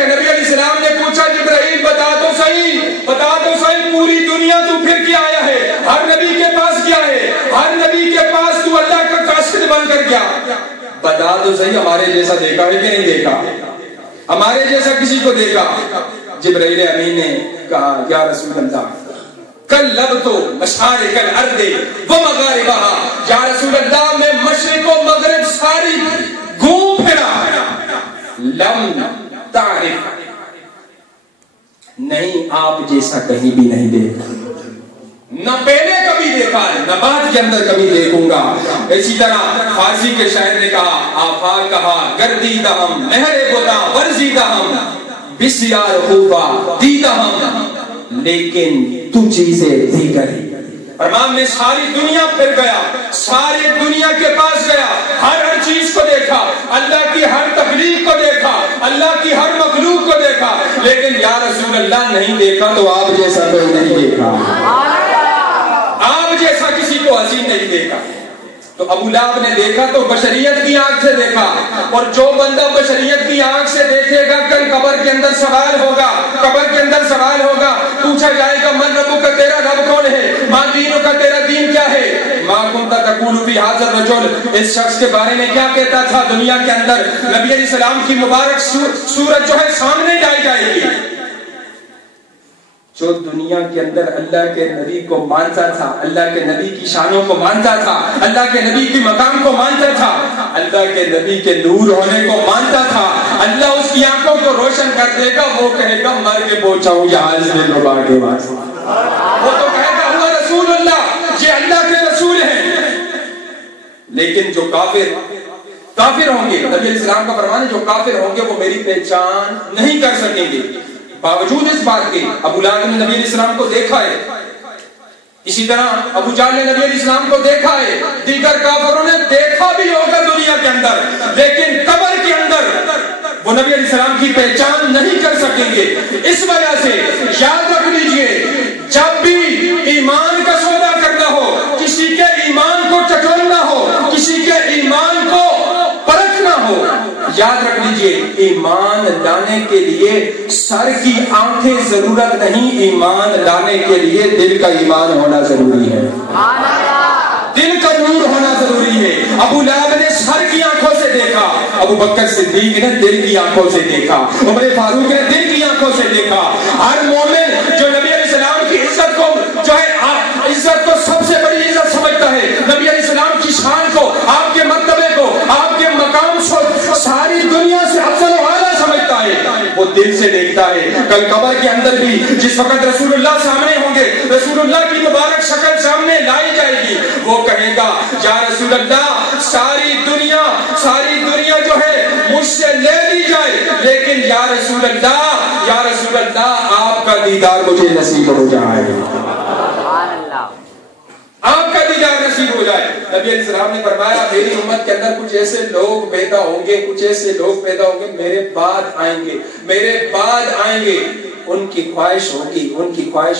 نبی علیہ السلام نے پوچھا جبرائیل بتا تو صحیح پوری دنیا تو پھر کیا آیا ہے, ہر نبی کے پاس کیا ہے, ہر نبی کے پاس تو اللہ کا قاصد بن کر گیا, بتا تو صحیح ہمارے جیسا دیکھا ہے کہ نہیں دیکھا, ہمارے جیسا کسی کو دیکھا. جبرائیل امین نے کہا یا رسول اللہ کلبت مشارق الارض ومغاربها, یا رسول اللہ میں مشرق و مغرب ساری گھوم پھرا, لم تعرف, نہیں آپ جیسا کہیں بھی نہیں دیکھا, نہ پہلے کبھی دیکھا ہے نہ بعد کے اندر کبھی دیکھوں گا. اسی طرح فارسی کے شاعر نے کہا آفاق کہا گردیدہ ہم مہر بتا ورزیدہ ہم بسیار خوبا دیدہ ہم, لیکن تو چیزیں دیگر ہی. امام نے ساری دنیا پھر گیا, ساری دنیا کے پاس گیا, ہر چیز کو دیکھا, اللہ کی ہر تخلیق کو دیکھا, اللہ کی ہر مخلوق کو دیکھا, لیکن یا رسول اللہ نہیں دیکھا تو آپ جیسا کوئی نہیں دیکھا, آپ جیسا کسی کو حسین نہیں دیکھا. تو ابو لہب نے دیکھا تو بشریت کی آنکھ سے دیکھا, اور جو بندہ بشریت کی آنکھ سے دیکھے گا کل قبر کے اندر سوال ہوگا, پوچھا جائے گا من ربک کا تیرا رب کون ہے, ما دینک کا تیرا دین کیا ہے, ما کنت تقول فی ھذا الرجل, اس شخص کے بارے میں کیا کہتا تھا دنیا کے اندر. نبی علیہ السلام کی مبارک صورت جو ہے سامنے لائی جائے گی. جو دنیا کے اندر اللہ کے نبی کو مانتا تھا, اللہ کے نبی کی شانوں کو مانتا تھا, اللہ کے نبی کی مقام کو مانتا تھا, اللہ کے نبی کے نور ہونے کو مانتا تھا, اللہ اس کی آنکھوں کو روشن کر دے گا, وہ کہے گا مر کے پہنچا ہوں یہاں سے نبا کے واسطے, وہ تو کہے گا ہوا رسول اللہ, یہ اللہ کے رسول ہیں. لیکن جو کافر ہوں گے, نبی علیہ السلام کا فرمان ہے جو کافر ہوں گے وہ میری پہچان نہیں کر سکیں گے. باوجود اس بات کے ابو لہب نے نبی علیہ السلام کو دیکھا ہے, اسی طرح ابو جہل نے نبی علیہ السلام کو دیکھا ہے, دیگر کافروں نے دیکھا بھی ہوگا دنیا کے اندر, لیکن قبر کے اندر وہ نبی علیہ السلام کی پہچان نہیں کر سکیں گے. اس وجہ سے یاد رکھ لیجئے جب بھی ایمان کا سودا کرنا ہو, کسی کے ایمان کو چٹولنا ہو, کسی کے ایمان کو پرکھنا ہو, یاد رکھ لیجئے ایمان لانے کے لیے سر کی آنکھیں ضرورت نہیں، ایمان لانے کے لیے دل کا ایمان ہونا ضروری ہے، دل کا نور ہونا ضروری ہے۔ ابو لہب نے سر کی آنکھوں سے دیکھا، ابو بکر صدیق نے دل کی آنکھوں سے دیکھا، عمر فاروق نے دل کی آنکھوں سے دیکھا۔ ہر مومن جو نبی علیہ السلام کی عزت کو جو ہے عزت کو سب سے بڑی عزت سمجھتا ہے، نبی علیہ السلام کی شان کو، آپ کے مرتبے کو، آپ کے مقام کو ساری دنیا سے افضل و اعلیٰ سمجھتا ہے، وہ دل سے دیکھتا ہے۔ کل قبر کے اندر بھی جس وقت رسول اللہ سامنے ہوں گے، رسول اللہ کی مبارک شکل سامنے لائی جائے گی، وہ کہے گا یا رسول اللہ ساری دنیا جو ہے مجھ سے لے لی جائے، لیکن یا رسول اللہ آپ کا دیدار مجھے نصیب ہو جائے، آپ کا دیدار نصیب ہو جائے۔ نبی علیہ السلام نے فرمایا میری امت کے اندر کچھ ایسے لوگ پیدا ہوں گے میرے بعد آئیں گے، ان کی خواہش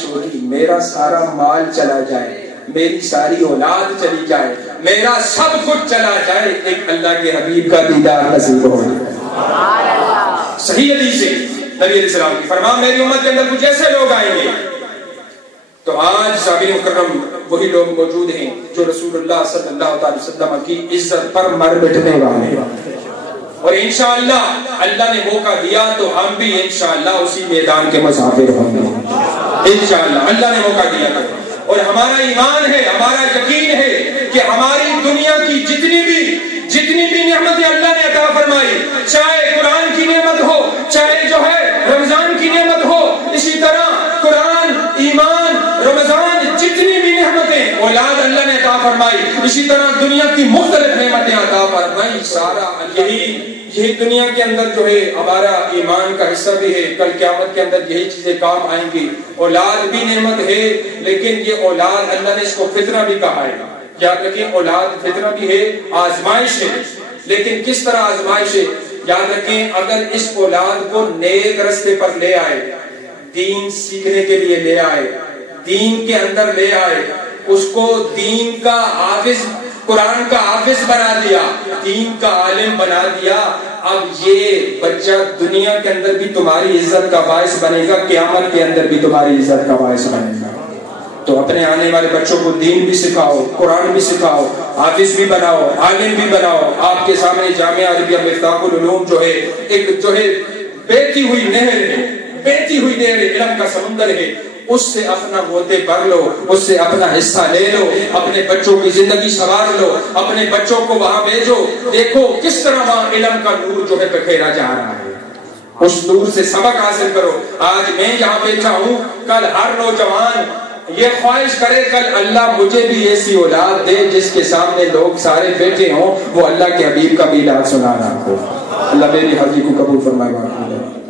ہوگی میرا سارا مال چلا جائے، میری ساری اولاد چلی جائے، میرا سب کچھ چلا جائے، ایک اللہ کے حبیب کا دیدار نصیب ہو جائے۔ صحیح حدیث ہے نبی علیہ السلام کی، فرمایا میری امت کے اندر کچھ ایسے لوگ آئیں گے۔ تو آج صحابی مکرم وہی لوگ موجود ہیں جو رسول اللہ صلی اللہ علیہ وسلم کی عزت پر مر مٹنے والے ہیں، اور انشاءاللہ اللہ نے موقع دیا تو ہم بھی انشاءاللہ اسی میدان کے مسافر ہوں گے، انشاءاللہ اللہ نے موقع دیا تو۔ اور ہمارا ایمان ہے، ہمارا یقین ہے کہ ہماری دنیا کی جتنی بھی نعمتیں اللہ نے عطا فرمائی، چاہے قرآن کی نعمت ہو، چاہے جو ہے رمضان کی نعمت ہو، اسی طرح قرآن، ایمان، رمضان، جتنی بھی نعمتیں، اولاد اللہ نے عطا فرمائی، اسی طرح دنیا کی مختلف نعمتیں عطا فرمائی، سارا یہی دنیا کے اندر جو ہے ہمارا ایمان کا حصہ بھی ہے، کل قیامت کے اندر یہی چیزیں کام آئیں گی۔ اولاد بھی نعمت ہے، لیکن یہ اولاد اللہ نے اس کو فطرہ بھی کہا ہے، یاد رکھیں اولاد فطرہ بھی ہے، آزمائش ہے، لیکن کس طرح آزمائش ہے؟ یاد رکھیں اگر اس اولاد کو نیک رستے پر لے آئے، دین سیکھنے کے لیے لے آئے، دین کے اندر لے آئے، اس کو دین کا حافظ، قرآن کا حافظ بنا دیا، دین کا عالم بنا دیا، اب یہ بچہ دنیا کے اندر بھی تمہاری عزت کا باعث بنے گا، قیامت کے اندر بھی تمہاری عزت کا باعث بنے گا۔ تو اپنے آنے والے بچوں کو دین بھی سکھاؤ، قرآن بھی سکھاؤ، حافظ بھی بناؤ، عالم بھی بناؤ۔ آپ کے سامنے جامعہ عربیہ مفتاح العلوم جو ہے ایک جو ہے بہتی ہوئی نہر ہے، علم کا سمندر ہے، اس سے اپنا غوطے بھر لو، اس سے اپنا حصہ لے لو، اپنے بچوں کی زندگی سنوار لو، اپنے بچوں کو وہاں بھیجو، دیکھو کس طرح وہاں علم کا نور جو ہے بکھیرا جا رہا ہے، اس نور سے سبق حاصل کرو۔ آج میں یہاں بیٹھا ہوں، کل ہر نوجوان یہ خواہش کرے کل اللہ مجھے بھی ایسی اولاد دے جس کے سامنے لوگ سارے بیٹھے ہوں، وہ اللہ کے حبیب کا میلاد سنا رہا ہو۔ اللہ میری حاضری کو قبول فرمائے۔